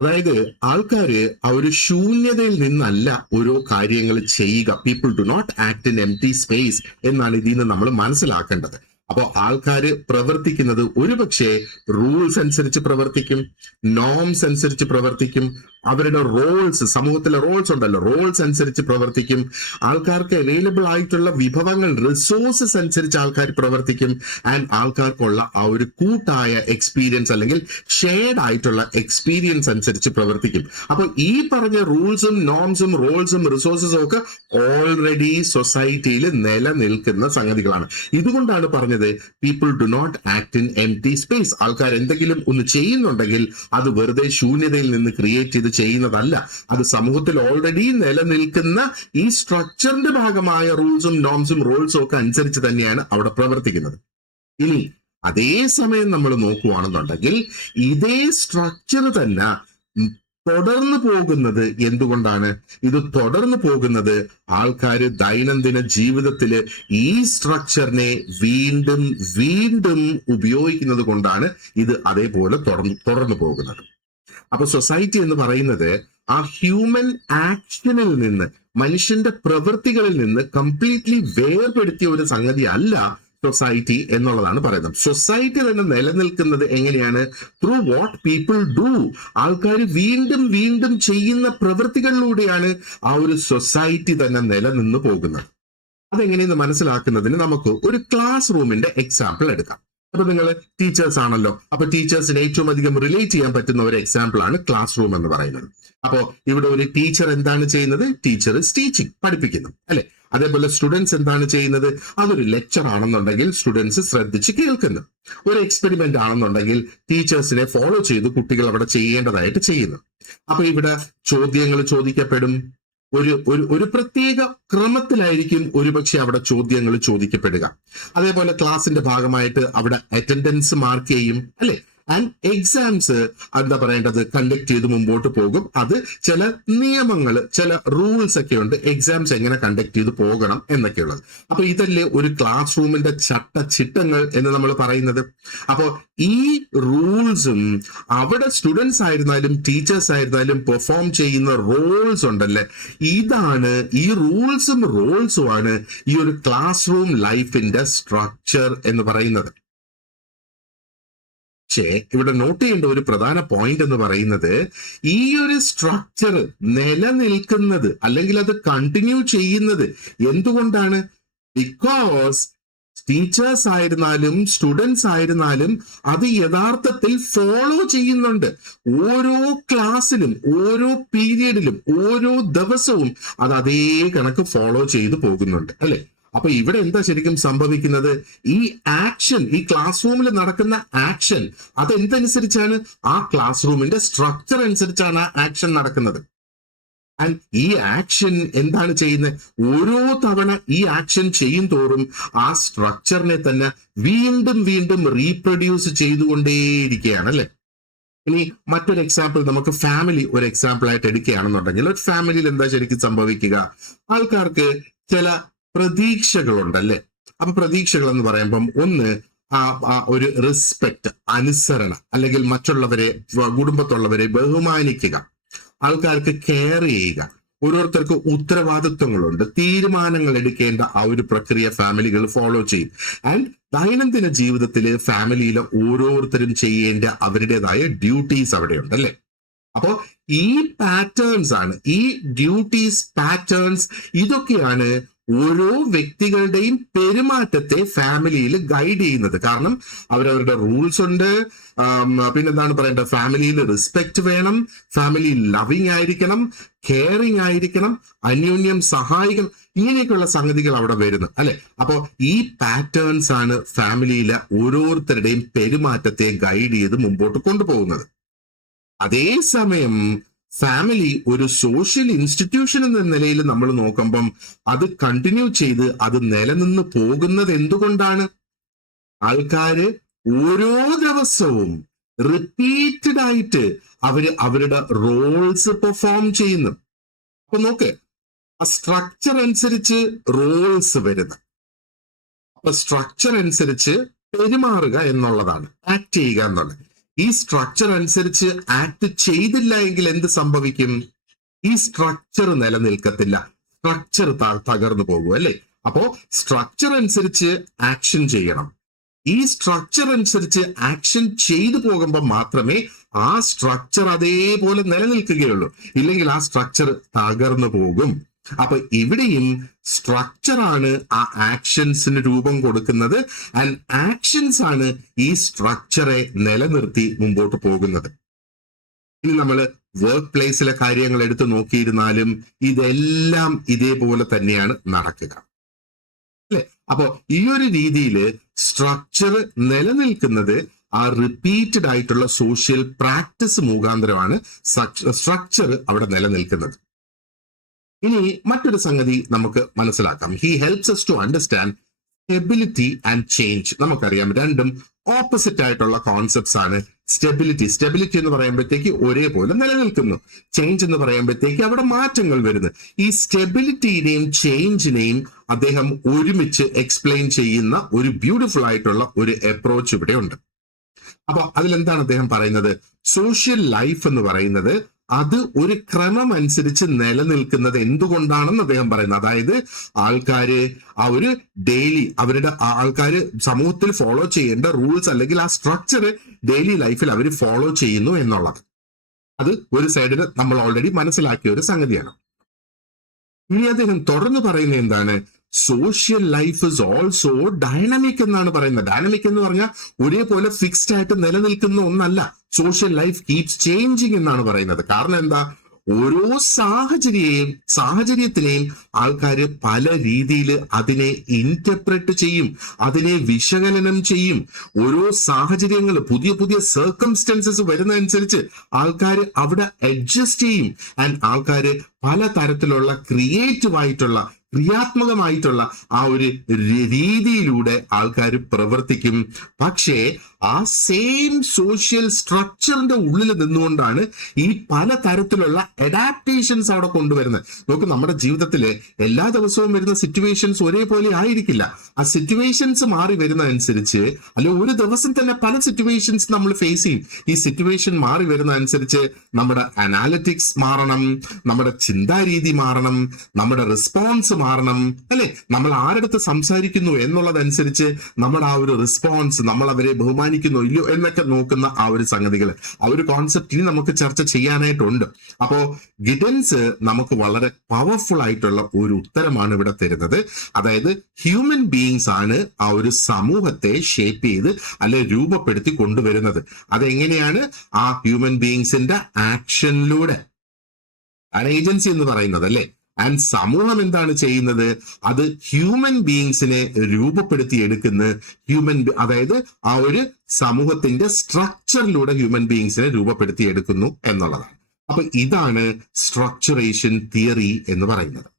അതായത് ആൾക്കാര് ആ ഒരു ശൂന്യതയിൽ നിന്നല്ല ഓരോ കാര്യങ്ങൾ ചെയ്യുക. People do not act in empty space എന്നാണ് ഇതിൽ നിന്ന് നമ്മൾ മനസ്സിലാക്കേണ്ടത്. അപ്പോ ആൾക്കാര് പ്രവർത്തിക്കുന്നത് ഒരുപക്ഷെ റൂൾസ് അനുസരിച്ച് പ്രവർത്തിക്കും, നോംസ് അനുസരിച്ച് പ്രവർത്തിക്കും, അവരുടെ റോൾസ്, സമൂഹത്തിലെ റോൾസ് ഉണ്ടല്ലോ, റോൾസ് അനുസരിച്ച് പ്രവർത്തിക്കും, ആൾക്കാർക്ക് അവൈലബിൾ ആയിട്ടുള്ള വിഭവങ്ങൾ, റിസോഴ്സസ് അനുസരിച്ച് ആൾക്കാർ പ്രവർത്തിക്കും, ആൻഡ് ആൾക്കാർക്കുള്ള ആ ഒരു കൂട്ടായ എക്സ്പീരിയൻസ് അല്ലെങ്കിൽ ഷെയർഡ് ആയിട്ടുള്ള എക്സ്പീരിയൻസ് അനുസരിച്ച് പ്രവർത്തിക്കും. അപ്പൊ ഈ പറഞ്ഞ റൂൾസും നോംസും റോൾസും റിസോഴ്സസും ഒക്കെ ഓൾറെഡി സൊസൈറ്റിയിൽ നിലനിൽക്കുന്ന സംഗതികളാണ്. ഇതുകൊണ്ടാണ് പറഞ്ഞത് people do not act in empty space. ആൾക്കാർ എന്തെങ്കിലും ഒന്ന് ചെയ്യുന്നുണ്ടെങ്കിൽ അത് വെറുതെ ശൂന്യതയിൽ നിന്ന് ക്രിയേറ്റ് ചെയ്ത് ചെയ്യുന്നതല്ല, അത് സമൂഹത്തിൽ ഓൾറെഡി നിലനിൽക്കുന്ന ഈ സ്ട്രക്ചറിന്റെ ഭാഗമായ റൂൾസും നോംസും റോൾസും ഒക്കെ അനുസരിച്ച് തന്നെയാണ് അവിടെ പ്രവർത്തിക്കുന്നത്. ഇനി അതേസമയം നമ്മൾ നോക്കുകയാണെന്നുണ്ടെങ്കിൽ ഇതേ സ്ട്രക്ചർ തന്നെ തുടർന്നു പോകുന്നത് എന്തുകൊണ്ടാണ്? ഇത് തുടർന്നു പോകുന്നത് ആൾക്കാര് ദൈനംദിന ജീവിതത്തില് ഈ സ്ട്രക്ചറിനെ വീണ്ടും വീണ്ടും ഉപയോഗിക്കുന്നത് കൊണ്ടാണ് ഇത് അതേപോലെ തുടർന്നു പോകുന്നത്. അപ്പൊ സൊസൈറ്റി എന്ന് പറയുന്നത് ആ ഹ്യൂമൻ ആക്ഷനിൽ നിന്ന്, മനുഷ്യന്റെ പ്രവൃത്തികളിൽ നിന്ന് കംപ്ലീറ്റ്ലി വേർപെടുത്തിയ ഒരു സംഗതി അല്ല സൊസൈറ്റി എന്നുള്ളതാണ് പറയുന്നത്. സൊസൈറ്റി തന്നെ നിലനിൽക്കുന്നത് എങ്ങനെയാണ്? Through what people do. ആൾക്കാർ വീണ്ടും വീണ്ടും ചെയ്യുന്ന പ്രവൃത്തികളിലൂടെയാണ് ആ ഒരു സൊസൈറ്റി തന്നെ നിലനിന്ന് പോകുന്നത്. അതെങ്ങനെയെന്ന് മനസ്സിലാക്കുന്നതിന് നമുക്ക് ഒരു ക്ലാസ് റൂമിന്റെ എക്സാമ്പിൾ എടുക്കാം. അപ്പൊ നിങ്ങൾ ടീച്ചേഴ്സ് ആണല്ലോ, അപ്പൊ ടീച്ചേഴ്സിന് ഏറ്റവും അധികം റിലേറ്റ് ചെയ്യാൻ പറ്റുന്ന ഒരു എക്സാമ്പിൾ ആണ് ക്ലാസ് റൂം എന്ന് പറയുന്നത്. അപ്പോ ഇവിടെ ഒരു ടീച്ചർ എന്താണ് ചെയ്യുന്നത്? ടീച്ചർ ടീച്ചിങ്, പഠിപ്പിക്കുന്നു, അല്ലെ? അതേപോലെ സ്റ്റുഡൻസ് എന്താണ് ചെയ്യുന്നത്? അതൊരു ലെക്ചർ ആണെന്നുണ്ടെങ്കിൽ സ്റ്റുഡൻസ് ശ്രദ്ധിച്ച് കേൾക്കുന്നു. ഒരു എക്സ്പെരിമെന്റ് ആണെന്നുണ്ടെങ്കിൽ ടീച്ചേഴ്സിനെ ഫോളോ ചെയ്ത് കുട്ടികൾ അവിടെ ചെയ്യേണ്ടതായിട്ട് ചെയ്യുന്നു. അപ്പൊ ഇവിടെ ചോദ്യങ്ങൾ ചോദിക്കപ്പെടും. ഒരു പ്രത്യേക ക്രമത്തിലായിരിക്കും ഒരുപക്ഷെ അവിടെ ചോദ്യങ്ങൾ ചോദിക്കപ്പെടുക. അതേപോലെ ക്ലാസിന്റെ ഭാഗമായിട്ട് അവിടെ അറ്റൻഡൻസ് മാർക്ക് ചെയ്യും, അല്ലെ? ആൻഡ് എക്സാംസ് എന്താ പറയേണ്ടത് കണ്ടക്ട് ചെയ്ത് മുമ്പോട്ട് പോകും. അത് ചില നിയമങ്ങൾ, ചില റൂൾസ് ഒക്കെ ഉണ്ട് എക്സാംസ് എങ്ങനെ കണ്ടക്ട് ചെയ്ത് പോകണം എന്നൊക്കെയുള്ളത്. അപ്പൊ ഇതല്ലേ ഒരു ക്ലാസ് റൂമിന്റെ ചട്ടച്ചിട്ടങ്ങൾ എന്ന് നമ്മൾ പറയുന്നത്. അപ്പോൾ ഈ റൂൾസും അവിടെ സ്റ്റുഡൻസ് ആയിരുന്നാലും ടീച്ചേഴ്സ് ആയിരുന്നാലും പെർഫോം ചെയ്യുന്ന റോൾസ് ഉണ്ടല്ലേ, ഇതാണ് ഈ റൂൾസും റോൾസും ആണ് ഈ ഒരു ക്ലാസ് റൂം ലൈഫിന്റെ സ്ട്രക്ചർ എന്ന് പറയുന്നത്. പക്ഷേ ഇവിടെ നോട്ട് ചെയ്യേണ്ട ഒരു പ്രധാന പോയിന്റ് എന്ന് പറയുന്നത്, ഈ ഒരു സ്ട്രക്ചർ നിലനിൽക്കുന്നത് അല്ലെങ്കിൽ അത് കണ്ടിന്യൂ ചെയ്യുന്നത് എന്തുകൊണ്ടാണ്? ബിക്കോസ് ടീച്ചേഴ്സ് ആയിരുന്നാലും സ്റ്റുഡൻസ് ആയിരുന്നാലും അത് യഥാർത്ഥത്തിൽ ഫോളോ ചെയ്യുന്നുണ്ട്. ഓരോ ക്ലാസ്സിലും ഓരോ പീരിയഡിലും ഓരോ ദിവസവും അത് അതേ കണക്ക് ഫോളോ ചെയ്തു പോകുന്നുണ്ട് അല്ലെ. അപ്പൊ ഇവിടെ എന്താ ശരിക്കും സംഭവിക്കുന്നത്? ഈ ആക്ഷൻ, ഈ ക്ലാസ് റൂമിൽ നടക്കുന്ന ആക്ഷൻ അതെന്തനുസരിച്ചാണ്? ആ ക്ലാസ് റൂമിന്റെ സ്ട്രക്ചർ അനുസരിച്ചാണ് ആ ആക്ഷൻ നടക്കുന്നത്. ആൻഡ് ഈ ആക്ഷൻ എന്താണ് ചെയ്യുന്നത്? ഓരോ തവണ ഈ ആക്ഷൻ ചെയ്യും തോറും ആ സ്ട്രക്ചറിനെ തന്നെ വീണ്ടും വീണ്ടും റീപ്രൊഡ്യൂസ് ചെയ്തുകൊണ്ടേയിരിക്കുകയാണ് അല്ലെ. ഇനി മറ്റൊരു എക്സാമ്പിൾ, നമുക്ക് ഫാമിലി ഒരു എക്സാമ്പിൾ ആയിട്ട് എടുക്കുകയാണെന്നുണ്ടെങ്കിൽ, ഒരു ഫാമിലിയിൽ എന്താ ശരിക്കും സംഭവിക്കുക? ആൾക്കാർക്ക് ചില പ്രതീക്ഷകളുണ്ടല്ലേ. അപ്പൊ പ്രതീക്ഷകൾ എന്ന് പറയുമ്പം ഒന്ന് ഒരു റെസ്പെക്ട്, അനുസരണ, അല്ലെങ്കിൽ മറ്റുള്ളവരെ, കുടുംബത്തുള്ളവരെ ബഹുമാനിക്കുക, ആൾക്കാർക്ക് കെയർ ചെയ്യുക, ഓരോരുത്തർക്ക് ഉത്തരവാദിത്വങ്ങളുണ്ട്, തീരുമാനങ്ങൾ എടുക്കേണ്ട ആ ഒരു പ്രക്രിയ ഫാമിലികൾ ഫോളോ ചെയ്യും. ആൻഡ് ദൈനംദിന ജീവിതത്തിൽ ഫാമിലിയിലെ ഓരോരുത്തരും ചെയ്യേണ്ട അവരുടേതായ ഡ്യൂട്ടീസ് അവിടെയുണ്ട് അല്ലെ. അപ്പോ ഈ പാറ്റേൺസ് ആണ്, ഈ ഡ്യൂട്ടീസ് പാറ്റേൺസ്, ഇതൊക്കെയാണ് ഓരോ വ്യക്തികളുടെയും പെരുമാറ്റത്തെ ഫാമിലിയിൽ ഗൈഡ് ചെയ്യുന്നത്. കാരണം അവരവരുടെ റൂൾസ് ഉണ്ട്. പിന്നെന്താണ് പറയേണ്ടത്? ഫാമിലിയിൽ റെസ്പെക്ട് വേണം, ഫാമിലി ലവിങ് ആയിരിക്കണം, കെയറിങ് ആയിരിക്കണം, അന്യോന്യം സഹായിക്കണം, ഇങ്ങനെയൊക്കെയുള്ള സംഗതികൾ അവിടെ വരുന്നു അല്ലെ. അപ്പോ ഈ പാറ്റേൺസ് ആണ് ഫാമിലിയിലെ ഓരോരുത്തരുടെയും പെരുമാറ്റത്തെ ഗൈഡ് ചെയ്ത് മുമ്പോട്ട് കൊണ്ടുപോകുന്നത്. അതേസമയം ഫാമിലി ഒരു സോഷ്യൽ ഇൻസ്റ്റിറ്റ്യൂഷൻ എന്ന നിലയിൽ നമ്മൾ നോക്കുമ്പം അത് കണ്ടിന്യൂ ചെയ്ത് അത് നിലനിന്ന് പോകുന്നത് എന്തുകൊണ്ടാണ്? ആൾക്കാര് ഓരോ ദിവസവും റിപ്പീറ്റഡ് ആയിട്ട് അവരുടെ റോൾസ് പെർഫോം ചെയ്യുന്നു. അപ്പൊ നോക്ക്, ആ സ്ട്രക്ചർ അനുസരിച്ച് റോൾസ് വരുന്നു. അപ്പൊ സ്ട്രക്ചർ അനുസരിച്ച് പെരുമാറുക എന്നുള്ളതാണ്, ആക്ട് ചെയ്യുക എന്നുള്ളത്. ഈ സ്ട്രക്ചർ അനുസരിച്ച് ആക്ട് ചെയ്തില്ല എങ്കിൽ എന്ത് സംഭവിക്കും? ഈ സ്ട്രക്ചർ നിലനിൽക്കത്തില്ല, സ്ട്രക്ചർ തകർന്നു പോകും അല്ലെ. അപ്പോ സ്ട്രക്ചർ അനുസരിച്ച് ആക്ഷൻ ചെയ്യണം. ഈ സ്ട്രക്ചർ അനുസരിച്ച് ആക്ഷൻ ചെയ്തു പോകുമ്പോൾ മാത്രമേ ആ സ്ട്രക്ചർ അതേപോലെ നിലനിൽക്കുകയുള്ളൂ. ഇല്ലെങ്കിൽ ആ സ്ട്രക്ചർ തകർന്നു പോകും. അപ്പൊ ഇവിടെയും സ്ട്രക്ചർ ആണ് ആ ആക്ഷൻസിന് രൂപം കൊടുക്കുന്നത്. ആൻഡ് ആക്ഷൻസ് ആണ് ഈ സ്ട്രക്ചറെ നിലനിർത്തി മുമ്പോട്ട് പോകുന്നത്. ഇനി നമ്മൾ വർക്ക് പ്ലേസിലെ കാര്യങ്ങൾ എടുത്ത് നോക്കിയിരുന്നാലും ഇതെല്ലാം ഇതേപോലെ തന്നെയാണ് നടക്കുക അല്ലെ. അപ്പോ ഈ ഒരു രീതിയിൽ സ്ട്രക്ചർ നിലനിൽക്കുന്നത് ആ റിപ്പീറ്റഡ് ആയിട്ടുള്ള സോഷ്യൽ പ്രാക്ടീസ് മുഖാന്തരമാണ് സ്ട്രക്ചർ അവിടെ നിലനിൽക്കുന്നത്. ഇനി മറ്റൊരു സംഗതി നമുക്ക് മനസ്സിലാക്കാം. He helps us to understand stability and change. നമുക്കറിയാം രണ്ടും ഓപ്പോസിറ്റ് ആയിട്ടുള്ള കോൺസെപ്റ്റ്സ് ആണ്. സ്റ്റെബിലിറ്റി എന്ന് പറയുമ്പോഴത്തേക്ക് ഒരേപോലെ നിലനിൽക്കുന്നു, ചേഞ്ച് എന്ന് പറയുമ്പോഴത്തേക്ക് അവിടെ മാറ്റങ്ങൾ വരുന്നു. ഈ സ്റ്റെബിലിറ്റിനെയും ചേഞ്ചിനെയും അദ്ദേഹം ഒരുമിച്ച് എക്സ്പ്ലെയിൻ ചെയ്യുന്ന ഒരു ബ്യൂട്ടിഫുൾ ആയിട്ടുള്ള ഒരു അപ്രോച്ച് ഇവിടെ ഉണ്ട്. അപ്പൊ അതിലെന്താണ് അദ്ദേഹം പറയുന്നത്? സോഷ്യൽ ലൈഫ് എന്ന് പറയുന്നത് അത് ഒരു ക്രമം അനുസരിച്ച് നിലനിൽക്കുന്നത് എന്തുകൊണ്ടാണെന്ന് അദ്ദേഹം പറയുന്നത്. അതായത് ആൾക്കാര് ആ ഒരു ഡെയിലി അവരുടെ ആൾക്കാര് സമൂഹത്തിൽ ഫോളോ ചെയ്യേണ്ട റൂൾസ് അല്ലെങ്കിൽ ആ സ്ട്രക്ചർ ഡെയിലി ലൈഫിൽ അവർ ഫോളോ ചെയ്യുന്നു എന്നുള്ളത്. അത് ഒരു സൈഡിൽ നമ്മൾ ഓൾറെഡി മനസ്സിലാക്കിയ ഒരു സംഗതിയാണ്. ഇനി അദ്ദേഹം തുടർന്ന് പറയുന്നത് എന്താണ്? Social life is also dynamic എന്നാണ് പറയുന്നത്. ഡൈനാമിക് എന്ന് പറഞ്ഞാൽ ഒരേപോലെ ഫിക്സ്ഡ് ആയിട്ട് നിലനിൽക്കുന്ന ഒന്നല്ല. സോഷ്യൽ ലൈഫ് കീപ്സ് ചേഞ്ചിങ് എന്നാണ് പറയുന്നത്. കാരണം എന്താ? ഓരോ സാഹചര്യത്തിനെയും ആൾക്കാർ പല രീതിയിൽ അതിനെ ഇന്റർപ്രറ്റ് ചെയ്യും, അതിനെ വിശകലനം ചെയ്യും. ഓരോ സാഹചര്യങ്ങൾ, പുതിയ പുതിയ സർക്കംസ്റ്റൻസസ് വരുന്നതനുസരിച്ച് ആൾക്കാർ അവിടെ അഡ്ജസ്റ്റ് ചെയ്യും. ആൻഡ് ആൾക്കാർ പല തരത്തിലുള്ള ക്രിയാത്മകമായിട്ടുള്ള ആ ഒരു രീതിയിലൂടെ ആൾക്കാർ പ്രവർത്തിക്കും. പക്ഷേ ആ സെയിം സോഷ്യൽ സ്ട്രക്ചറിന്റെ ഉള്ളിൽ നിന്നുകൊണ്ടാണ് ഈ പല തരത്തിലുള്ള അഡാപ്റ്റേഷൻസ് അവിടെ കൊണ്ടുവരുന്നത്. നോക്ക്, നമ്മുടെ ജീവിതത്തിൽ എല്ലാ ദിവസവും വരുന്ന സിറ്റുവേഷൻസ് ഒരേപോലെ ആയിരിക്കില്ല. ആ സിറ്റുവേഷൻസ് മാറി വരുന്നതനുസരിച്ച്, അല്ലെങ്കിൽ ഒരു ദിവസം തന്നെ പല സിറ്റുവേഷൻസ് നമ്മൾ ഫേസ് ചെയ്യും. ഈ സിറ്റുവേഷൻ മാറി വരുന്നതനുസരിച്ച് നമ്മുടെ അനാലിറ്റിക്സ് മാറണം, നമ്മുടെ ചിന്താരീതി മാറണം, നമ്മുടെ റെസ്പോൺസ് മാറണം, അല്ലെ? നമ്മൾ ആരടുത്ത് സംസാരിക്കുന്നു എന്നുള്ളതനുസരിച്ച് നമ്മുടെ ആ ഒരു റെസ്പോൺസ്, നമ്മൾ അവരെ ബഹുമാനിക്കുന്നു ഇല്ലയോ എന്നൊക്കെ നോക്കുന്ന ആ ഒരു സംഗതികൾ, ആ ഒരു കോൺസെപ്റ്റ് ഇനി നമുക്ക് ചർച്ച ചെയ്യാനായിട്ടുണ്ട്. അപ്പോ ഗിഡൻസ് നമുക്ക് വളരെ പവർഫുൾ ആയിട്ടുള്ള ഒരു ഉത്തരമാണ് ഇവിടെ തരുന്നത്. അതായത് ഹ്യൂമൻ ബീയിങ്സ് ആണ് ആ ഒരു സമൂഹത്തെ ഷേപ്പ് ചെയ്ത് അല്ലെ രൂപപ്പെടുത്തി കൊണ്ടുവരുന്നത്. അതെങ്ങനെയാണ്? ആ ഹ്യൂമൻ ബീയിങ്സിന്റെ ആക്ഷനിലൂടെ ആണ് ഏജൻസി എന്ന് പറയുന്നത്, അല്ലെ? ആൻഡ് സമൂഹം എന്താണ് ചെയ്യുന്നത്? അത് ഹ്യൂമൻ ബീയിങ്സിനെ രൂപപ്പെടുത്തി എടുക്കുന്ന അതായത് ആ ഒരു സമൂഹത്തിന്റെ സ്ട്രക്ചറിലൂടെ ഹ്യൂമൻ ബീയിങ്സിനെ രൂപപ്പെടുത്തി എടുക്കുന്നു എന്നുള്ളതാണ്. അപ്പൊ ഇതാണ് സ്ട്രക്ചറേഷൻ തിയറി എന്ന് പറയുന്നത്.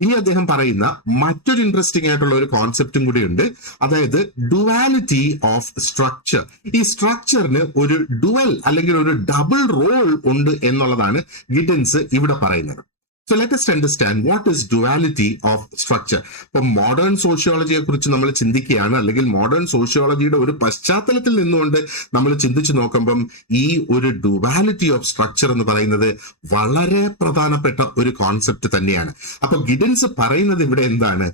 ഇനി അദ്ദേഹം പറയുന്ന മറ്റൊരു ഇൻട്രസ്റ്റിംഗ് ആയിട്ടുള്ള ഒരു കോൺസെപ്റ്റും കൂടി ഉണ്ട്. അതായത് ഡുവാലിറ്റി ഓഫ് സ്ട്രക്ചർ. ഈ സ്ട്രക്ചറിന് ഒരു ഡുവൽ അല്ലെങ്കിൽ ഒരു ഡബിൾ റോൾ ഉണ്ട് എന്നുള്ളതാണ് ഗിഡൻസ് ഇവിടെ പറയുന്നത്. So let us understand what is duality of structure. ഇപ്പൊ മോഡേൺ സോഷ്യോളജിയെ കുറിച്ച് നമ്മൾ ചിന്തിക്കുകയാണ്, അല്ലെങ്കിൽ മോഡേൺ സോഷ്യോളജിയുടെ ഒരു പശ്ചാത്തലത്തിൽ നിന്നുകൊണ്ട് നമ്മൾ ചിന്തിച്ചു നോക്കുമ്പം ഈ ഒരു ഡുവാലിറ്റി ഓഫ് സ്ട്രക്ചർ എന്ന് പറയുന്നത് വളരെ പ്രധാനപ്പെട്ട ഒരു കോൺസെപ്റ്റ് തന്നെയാണ്. അപ്പൊ ഗിഡൻസ് പറയുന്നത് ഇവിടെ എന്താണ്?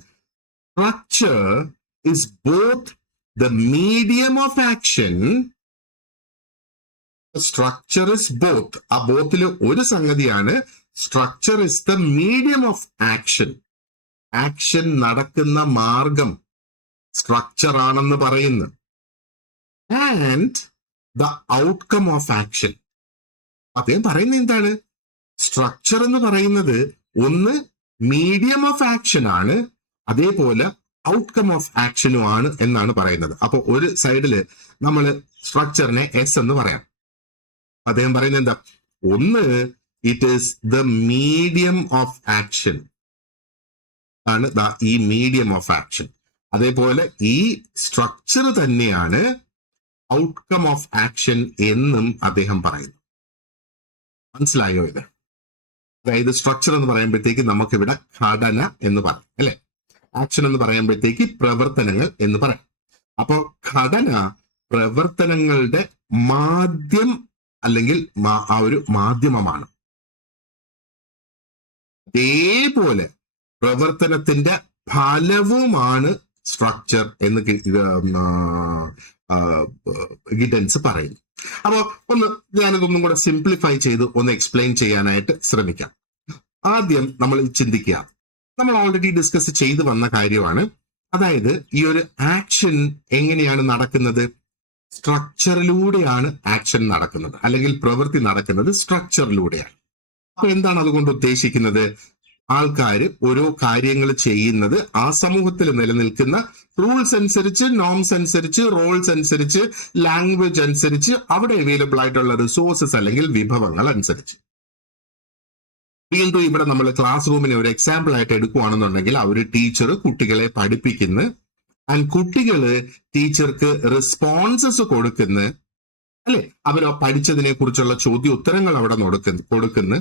Structure is both the medium of action. Structure is both, ആ ബോത്തില് ഒരു സംഗതിയാണ് structure is the medium of action. Action നടക്കുന്ന മാർഗം സ്ട്രക്ചർ ആണെന്ന് പറയുന്നു. And the outcome of action. അദ്ദേഹം പറയുന്നത് എന്താണ്? സ്ട്രക്ചർ എന്ന് പറയുന്നത് ഒന്ന് മീഡിയം ഓഫ് ആക്ഷൻ ആണ്, അതേപോലെ ഔട്ട്കം ഓഫ് ആക്ഷനും ആണ് എന്നാണ് പറയുന്നത്. അപ്പൊ ഒരു സൈഡില് നമ്മൾ സ്ട്രക്ചറിനെ എസ് എന്ന് പറയാം. അദ്ദേഹം പറയുന്നത് എന്താ? ഒന്ന്, it is the medium of action ആണ്, ഈ മീഡിയം ഓഫ് ആക്ഷൻ. അതേപോലെ ഈ സ്ട്രക്ചർ തന്നെയാണ് ഔട്ട്കം ഓഫ് ആക്ഷൻ എന്നും അദ്ദേഹം പറയുന്നു. മനസ്സിലായോ ഇത്? അതായത് സ്ട്രക്ചർ എന്ന് പറയുമ്പോഴത്തേക്ക് നമുക്കിവിടെ ഘടന എന്ന് പറയാം, അല്ലെ? ആക്ഷൻ എന്ന് പറയുമ്പോഴത്തേക്ക് പ്രവർത്തനങ്ങൾ എന്ന് പറയാം. അപ്പോ ഘടന പ്രവർത്തനങ്ങളുടെ മാധ്യം അല്ലെങ്കിൽ ആ ഒരു മാധ്യമമാണ്. അതേപോലെ പ്രവർത്തനത്തിന്റെ ഫലവുമാണ് സ്ട്രക്ചർ എന്ന് ഗിഡൻസ് പറയുന്നു. അപ്പൊ ഞാനിതൊന്നും കൂടെ സിംപ്ലിഫൈ ചെയ്ത് ഒന്ന് എക്സ്പ്ലെയിൻ ചെയ്യാനായിട്ട് ശ്രമിക്കാം. ആദ്യം നമ്മൾ ചിന്തിക്കുക, നമ്മൾ ഓൾറെഡി ഡിസ്കസ് ചെയ്തു വന്ന കാര്യമാണ്. അതായത് ഈ ഒരു ആക്ഷൻ എങ്ങനെയാണ് നടക്കുന്നത്? സ്ട്രക്ചറിലൂടെയാണ് ആക്ഷൻ നടക്കുന്നത്, അല്ലെങ്കിൽ പ്രവൃത്തി നടക്കുന്നത് സ്ട്രക്ചറിലൂടെയാണ്. അപ്പൊ എന്താണ് അതുകൊണ്ട് ഉദ്ദേശിക്കുന്നത്? ആൾക്കാർ ഓരോ കാര്യങ്ങൾ ചെയ്യുന്നത് ആ സമൂഹത്തിൽ നിലനിൽക്കുന്ന റൂൾസ് അനുസരിച്ച്, നോംസ് അനുസരിച്ച്, റോൾസ് അനുസരിച്ച്, ലാംഗ്വേജ് അനുസരിച്ച്, അവിടെ അവൈലബിൾ ആയിട്ടുള്ള റിസോഴ്സസ് അല്ലെങ്കിൽ വിഭവങ്ങൾ അനുസരിച്ച്. വീണ്ടും ഇവിടെ നമ്മൾ ക്ലാസ് റൂമിനെ ഒരു എക്സാമ്പിൾ ആയിട്ട് എടുക്കുകയാണെന്നുണ്ടെങ്കിൽ, ആ ഒരു ടീച്ചർ കുട്ടികളെ പഠിപ്പിക്കുന്നു, ആൻഡ് കുട്ടികള് ടീച്ചർക്ക് റെസ്പോൺസസ് കൊടുക്കുന്നു, അല്ലെ? അവർ പഠിച്ചതിനെ കുറിച്ചുള്ള ചോദ്യോത്തരങ്ങൾ അവിടെ കൊടുക്കുന്നു.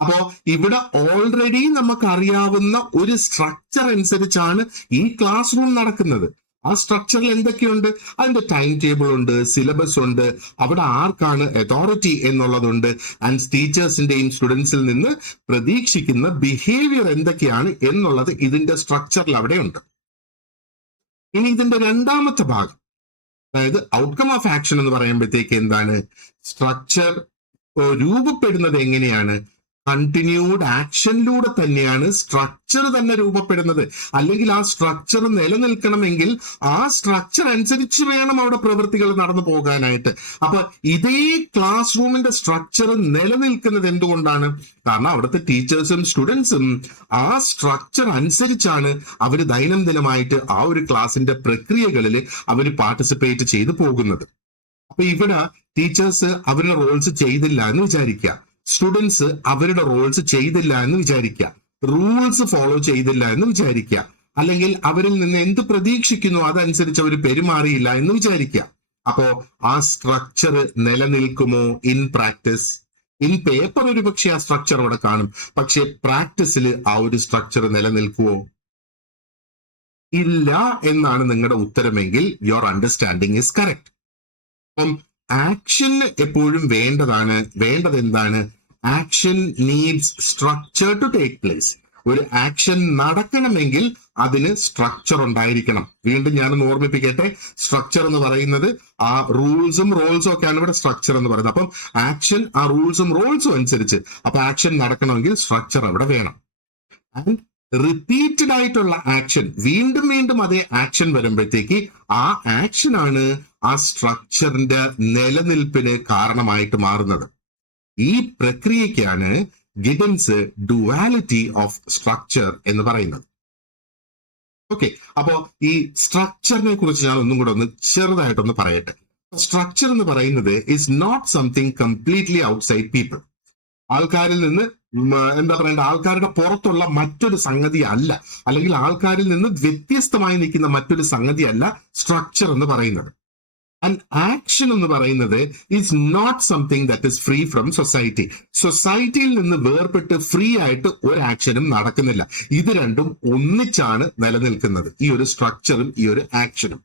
അപ്പോ ഇവിടെ ഓൾറെഡി നമുക്കറിയാവുന്ന ഒരു സ്ട്രക്ചർ അനുസരിച്ചാണ് ഈ ക്ലാസ് റൂം നടക്കുന്നത്. ആ സ്ട്രക്ചറിൽ എന്തൊക്കെയുണ്ട്? അതിന്റെ ടൈം ടേബിൾ ഉണ്ട്, സിലബസ് ഉണ്ട്, അവിടെ ആർക്കാണ് അതോറിറ്റി എന്നുള്ളതുണ്ട്, ആൻഡ് ടീച്ചേഴ്സിന്റെയും സ്റ്റുഡൻസിൽ നിന്ന് പ്രതീക്ഷിക്കുന്ന ബിഹേവിയർ എന്തൊക്കെയാണ് എന്നുള്ളത് ഇതിന്റെ സ്ട്രക്ചറിൽ അവിടെ ഉണ്ട്. ഇനി ഇതിന്റെ രണ്ടാമത്തെ ഭാഗം, അതായത് ഔട്ട്കം ഓഫ് ആക്ഷൻ എന്ന് പറയുമ്പോഴത്തേക്ക് എന്താണ്? സ്ട്രക്ചർ രൂപപ്പെടുന്നത് എങ്ങനെയാണ്? കണ്ടിന്യൂഡ് ആക്ഷനിലൂടെ തന്നെയാണ് സ്ട്രക്ചർ തന്നെ രൂപപ്പെടുന്നത്. അല്ലെങ്കിൽ ആ സ്ട്രക്ചർ നിലനിൽക്കണമെങ്കിൽ ആ സ്ട്രക്ചർ അനുസരിച്ച് വേണം അവിടെ പ്രവൃത്തികൾ നടന്നു പോകാനായിട്ട്. അപ്പൊ ഇതേ ക്ലാസ് റൂമിന്റെ സ്ട്രക്ചർ നിലനിൽക്കുന്നത് എന്തുകൊണ്ടാണ്? കാരണം അവിടുത്തെ ടീച്ചേഴ്സും സ്റ്റുഡൻസും ആ സ്ട്രക്ചർ അനുസരിച്ചാണ് അവർ ദൈനംദിനമായിട്ട് ആ ഒരു ക്ലാസിന്റെ പ്രക്രിയകളിൽ അവർ പാർട്ടിസിപ്പേറ്റ് ചെയ്തു പോകുന്നത്. അപ്പൊ ഇവിടെ ടീച്ചേഴ്സ് അവരുടെ റോൾസ് ചെയ്തില്ല എന്ന് വിചാരിക്കുക, സ്റ്റുഡൻസ് അവരുടെ റോൾസ് ചെയ്തില്ല എന്ന് വിചാരിക്കുക, റൂൾസ് ഫോളോ ചെയ്തില്ല എന്ന് വിചാരിക്കുക, അല്ലെങ്കിൽ അവരിൽ നിന്ന് എന്ത് പ്രതീക്ഷിക്കുന്നു അതനുസരിച്ച് അവർ പെരുമാറിയില്ല എന്ന് വിചാരിക്കുക. അപ്പോ ആ സ്ട്രക്ചർ നിലനിൽക്കുമോ ഇൻ പ്രാക്ടീസ്? ഇൻ പേപ്പർ ഒരു പക്ഷെ ആ സ്ട്രക്ചർ അവിടെ കാണും, പക്ഷെ പ്രാക്ടീസിൽ ആ ഒരു സ്ട്രക്ചർ നിലനിൽക്കുമോ? ഇല്ല എന്നാണ് നിങ്ങളുടെ ഉത്തരമെങ്കിൽ യുവർ അണ്ടർസ്റ്റാൻഡിങ് ഇസ് കറക്റ്റ്. അപ്പം ആക്ഷന് എപ്പോഴും വേണ്ടത് എന്താണ്? Action needs structure to take place. ഒരു ആക്ഷൻ നടക്കണമെങ്കിൽ അതിന് സ്ട്രക്ചർ ഉണ്ടായിരിക്കണം. വീണ്ടും ഞാനൊന്ന് ഓർമ്മിപ്പിക്കട്ടെ, സ്ട്രക്ചർ എന്ന് പറയുന്നത് ആ റൂൾസും റോൾസും ഒക്കെയാണ് ഇവിടെ സ്ട്രക്ചർ എന്ന് പറയുന്നത്. അപ്പം ആക്ഷൻ ആ റൂൾസും റോൾസും അനുസരിച്ച് അപ്പൊ ആക്ഷൻ നടക്കണമെങ്കിൽ സ്ട്രക്ചർ അവിടെ വേണം. ആൻഡ് റിപ്പീറ്റഡ് ആയിട്ടുള്ള ആക്ഷൻ, വീണ്ടും വീണ്ടും അതേ ആക്ഷൻ വരുമ്പോഴത്തേക്ക് ആ ആക്ഷൻ ആണ് ആ സ്ട്രക്ചറിന്റെ നിലനിൽപ്പിന് കാരണമായിട്ട് മാറുന്നത്. ഈ പ്രക്രിയക്കാണ് ഗിഡൻസ് ഡുവാലിറ്റി ഓഫ് സ്ട്രക്ചർ എന്ന് പറയുന്നത്. ഓക്കെ, അപ്പോ ഈ സ്ട്രക്ചറിനെ കുറിച്ച് ഞാൻ ഒന്നും കൂടെ ഒന്ന് ചെറുതായിട്ടൊന്ന് പറയട്ടെ. സ്ട്രക്ചർ എന്ന് പറയുന്നത് is not something completely outside people. ആൾക്കാരിൽ നിന്ന് എന്താ പറയണ്ട, ആൾക്കാരുടെ പുറത്തുള്ള മറ്റൊരു സംഗതി അല്ല, അല്ലെങ്കിൽ ആൾക്കാരിൽ നിന്ന് വ്യത്യസ്തമായി നിൽക്കുന്ന മറ്റൊരു സംഗതി അല്ല സ്ട്രക്ചർ എന്ന് പറയുന്നത്. ആൻഡ് ആക്ഷൻ എന്ന് പറയുന്നത് is not something that is free from society. സൊസൈറ്റിയിൽ നിന്ന് വേർപെട്ട് ഫ്രീ ആയിട്ട് ഒരു ആക്ഷനും നടക്കുന്നില്ല. ഇത് രണ്ടും ഒന്നിച്ചാണ് നിലനിൽക്കുന്നത്, ഈ ഒരു സ്ട്രക്ചറും ഈ ഒരു ആക്ഷനും.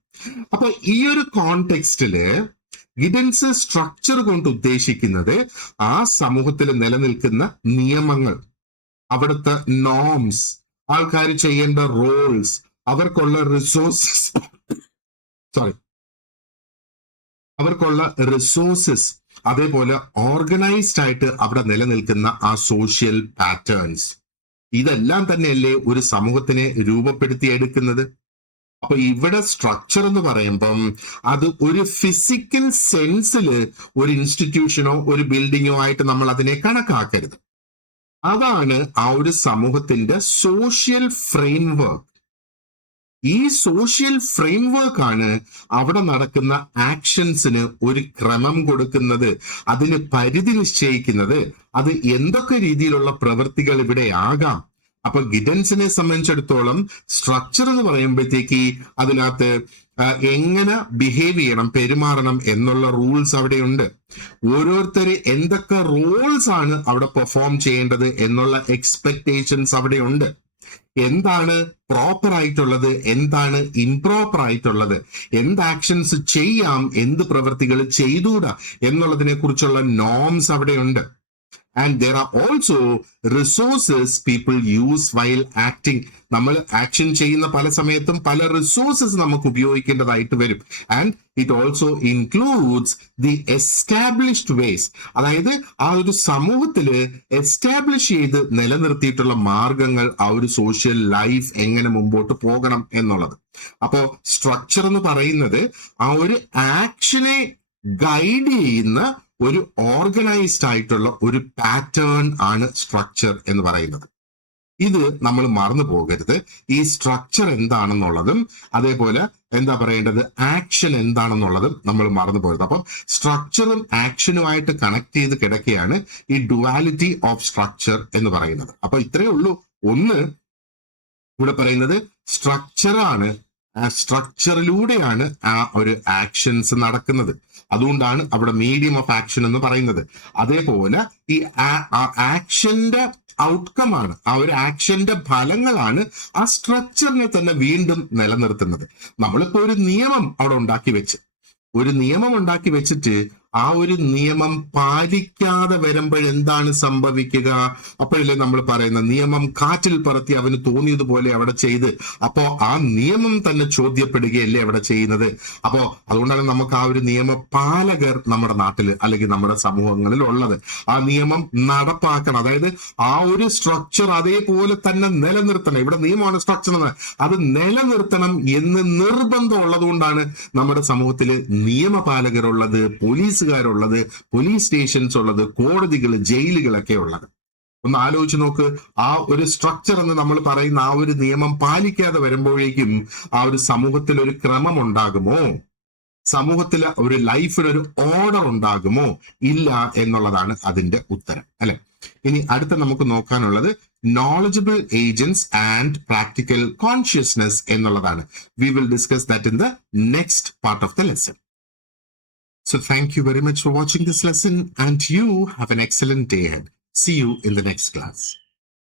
അപ്പൊ ഈ ഒരു കോണ്ടെക്സ്റ്റില് ഗിഡൻസ് സ്ട്രക്ചർ കൊണ്ട് ഉദ്ദേശിക്കുന്നത് ആ സമൂഹത്തിൽ നിലനിൽക്കുന്ന നിയമങ്ങൾ, അവിടുത്തെ നോംസ്, ആൾക്കാർ ചെയ്യേണ്ട റോൾസ്, അവർക്കുള്ള റിസോഴ്സസ്, അതേപോലെ ഓർഗനൈസ്ഡ് ആയിട്ട് അവിടെ നിലനിൽക്കുന്ന ആ സോഷ്യൽ പാറ്റേൺസ്, ഇതെല്ലാം തന്നെയല്ലേ ഒരു സമൂഹത്തിനെ രൂപപ്പെടുത്തിയെടുക്കുന്നത്. അപ്പൊ ഇവിടെ സ്ട്രക്ചർ എന്ന് പറയുമ്പം അത് ഒരു ഫിസിക്കൽ സെൻസിൽ ഒരു ഇൻസ്റ്റിറ്റ്യൂഷനോ ഒരു ബിൽഡിങ്ങോ ആയിട്ട് നമ്മൾ അതിനെ കണക്കാക്കരുത്. അതാണ് ആ ഒരു സമൂഹത്തിന്റെ സോഷ്യൽ ഫ്രെയിംവർക്ക്. ഈ സോഷ്യൽ ഫ്രെയിംവർക്ക് ആണ് അവിടെ നടക്കുന്ന ആക്ഷൻസിന് ഒരു ക്രമം കൊടുക്കുന്നത്, അതിന് പരിധി നിശ്ചയിക്കുന്നത്, അത് എന്തൊക്കെ രീതിയിലുള്ള പ്രവൃത്തികൾ ഇവിടെ ആകാം. അപ്പൊ ഗിഡൻസിനെ സംബന്ധിച്ചിടത്തോളം സ്ട്രക്ചർ എന്ന് പറയുമ്പോഴത്തേക്ക് അതിനകത്ത് എങ്ങനെ ബിഹേവ് ചെയ്യണം, പെരുമാറണം എന്നുള്ള റൂൾസ് അവിടെയുണ്ട്. ഓരോരുത്തര് എന്തൊക്കെ റോൾസ് ആണ് അവിടെ പെർഫോം ചെയ്യേണ്ടത് എന്നുള്ള എക്സ്പെക്ടേഷൻസ് അവിടെയുണ്ട്. എന്താണ് പ്രോപ്പർ ആയിട്ടുള്ളത്, എന്താണ് ഇംപ്രോപ്പർ ആയിട്ടുള്ളത്, എന്ത് ആക്ഷൻസ് ചെയ്യാം, എന്ത് പ്രവൃത്തികൾ ചെയ്തുകൂടാ എന്നുള്ളതിനെ കുറിച്ചുള്ള നോംസ് അവിടെയുണ്ട്. And there are also resources people use while acting. നമ്മൾ ആക്ഷൻ ചെയ്യുന്ന പല സമയത്തും പല റിസോഴ്സസ് നമുക്ക് ഉപയോഗിക്കേണ്ടതായിട്ട് വരും. And it also includes the established ways. അതായത് ആ ഒരു സമൂഹത്തിൽ എസ്റ്റാബ്ലിഷ് ചെയ്ത് നിലനിർത്തിയിട്ടുള്ള മാർഗങ്ങൾ, ആ ഒരു സോഷ്യൽ ലൈഫ് എങ്ങനെ മുമ്പോട്ട് പോകണം എന്നുള്ളത്. അപ്പോ സ്ട്രക്ചർ എന്ന് പറയുന്നത് ആ ഒരു ആക്ഷനെ ഗൈഡ് ചെയ്യുന്ന ഒരു ഓർഗനൈസ്ഡ് ആയിട്ടുള്ള ഒരു പാറ്റേൺ ആണ് സ്ട്രക്ചർ എന്ന് പറയുന്നത്. ഇത് നമ്മൾ മറന്നു പോകരുത്. ഈ സ്ട്രക്ചർ എന്താണെന്നുള്ളതും അതേപോലെ എന്താ പറയേണ്ടത്, ആക്ഷൻ എന്താണെന്നുള്ളതും നമ്മൾ മറന്നു പോകരുത്. അപ്പം സ്ട്രക്ചറും ആക്ഷനുമായിട്ട് കണക്ട് ചെയ്ത് കിടക്കുകയാണ് ഈ ഡുവാലിറ്റി ഓഫ് സ്ട്രക്ചർ എന്ന് പറയുന്നത്. അപ്പൊ ഇത്രയേ ഉള്ളൂ. ഒന്ന്, ഇവിടെ പറയുന്നത് സ്ട്രക്ചറാണ്, ആ സ്ട്രക്ചറിലൂടെയാണ് ആ ഒരു ആക്ഷൻസ് നടക്കുന്നത്. അതുകൊണ്ടാണ് അവിടെ മീഡിയം ഓഫ് ആക്ഷൻ എന്ന് പറയുന്നത്. അതേപോലെ ഈ ആക്ഷന്റെ ഔട്ട്കം ആണ്, ആ ഒരു ആക്ഷന്റെ ഫലങ്ങളാണ് ആ സ്ട്രക്ചറിനെ തന്നെ വീണ്ടും നിലനിർത്തുന്നത്. നമ്മളിപ്പോ ഒരു നിയമം അവിടെ ഉണ്ടാക്കി വെച്ചിട്ട് ആ ഒരു നിയമം പാലിക്കാതെ വരുമ്പോഴെന്താണ് സംഭവിക്കുക? അപ്പോഴല്ലേ നമ്മൾ പറയുന്ന നിയമം കാറ്റിൽ പറത്തി അവന് തോന്നിയതുപോലെ അവിടെ ചെയ്ത്, അപ്പോ ആ നിയമം തന്നെ ചോദ്യപ്പെടുകയല്ലേ അവിടെ ചെയ്യുന്നത്. അപ്പോ അതുകൊണ്ടാണ് നമുക്ക് ആ ഒരു നിയമപാലകർ നമ്മുടെ നാട്ടിൽ അല്ലെങ്കിൽ നമ്മുടെ സമൂഹങ്ങളിൽ ഉള്ളത്. ആ നിയമം നടപ്പാക്കണം, അതായത് ആ ഒരു സ്ട്രക്ചർ അതേപോലെ തന്നെ നിലനിർത്തണം. ഇവിടെ നിയമമാണ് സ്ട്രക്ചർ എന്ന്, അത് നിലനിർത്തണം എന്ന് നിർബന്ധം ഉള്ളത് കൊണ്ടാണ് നമ്മുടെ സമൂഹത്തിൽ നിയമപാലകരുള്ളത്, പോലീസുകാരുള്ളത്, പോലീസ് സ്റ്റേഷൻസ് ഉള്ളത്, കോടതികൾ, ജയിലുകളൊക്കെ ഉള്ളത്. ഒന്ന് ആലോചിച്ച് നോക്ക്, ആ ഒരു സ്ട്രക്ചർ എന്ന് നമ്മൾ പറയുന്ന ആ ഒരു നിയമം പാലിക്കാതെ വരുമ്പോഴേക്കും ആ ഒരു സമൂഹത്തിൽ ഒരു ക്രമം ഉണ്ടാകുമോ? സമൂഹത്തിൽ ഒരു ലൈഫിനൊരു ഓർഡർ ഉണ്ടാകുമോ? ഇല്ല എന്നുള്ളതാണ് അതിന്റെ ഉത്തരം, അല്ലെ? ഇനി അടുത്ത നമുക്ക് നോക്കാനുള്ളത് knowledgeable agents and practical consciousness എന്നുള്ളതാണ്. We will discuss that in the next part of the lesson. So thank you very much for watching this lesson, and you have an excellent day ahead. See you in the next class.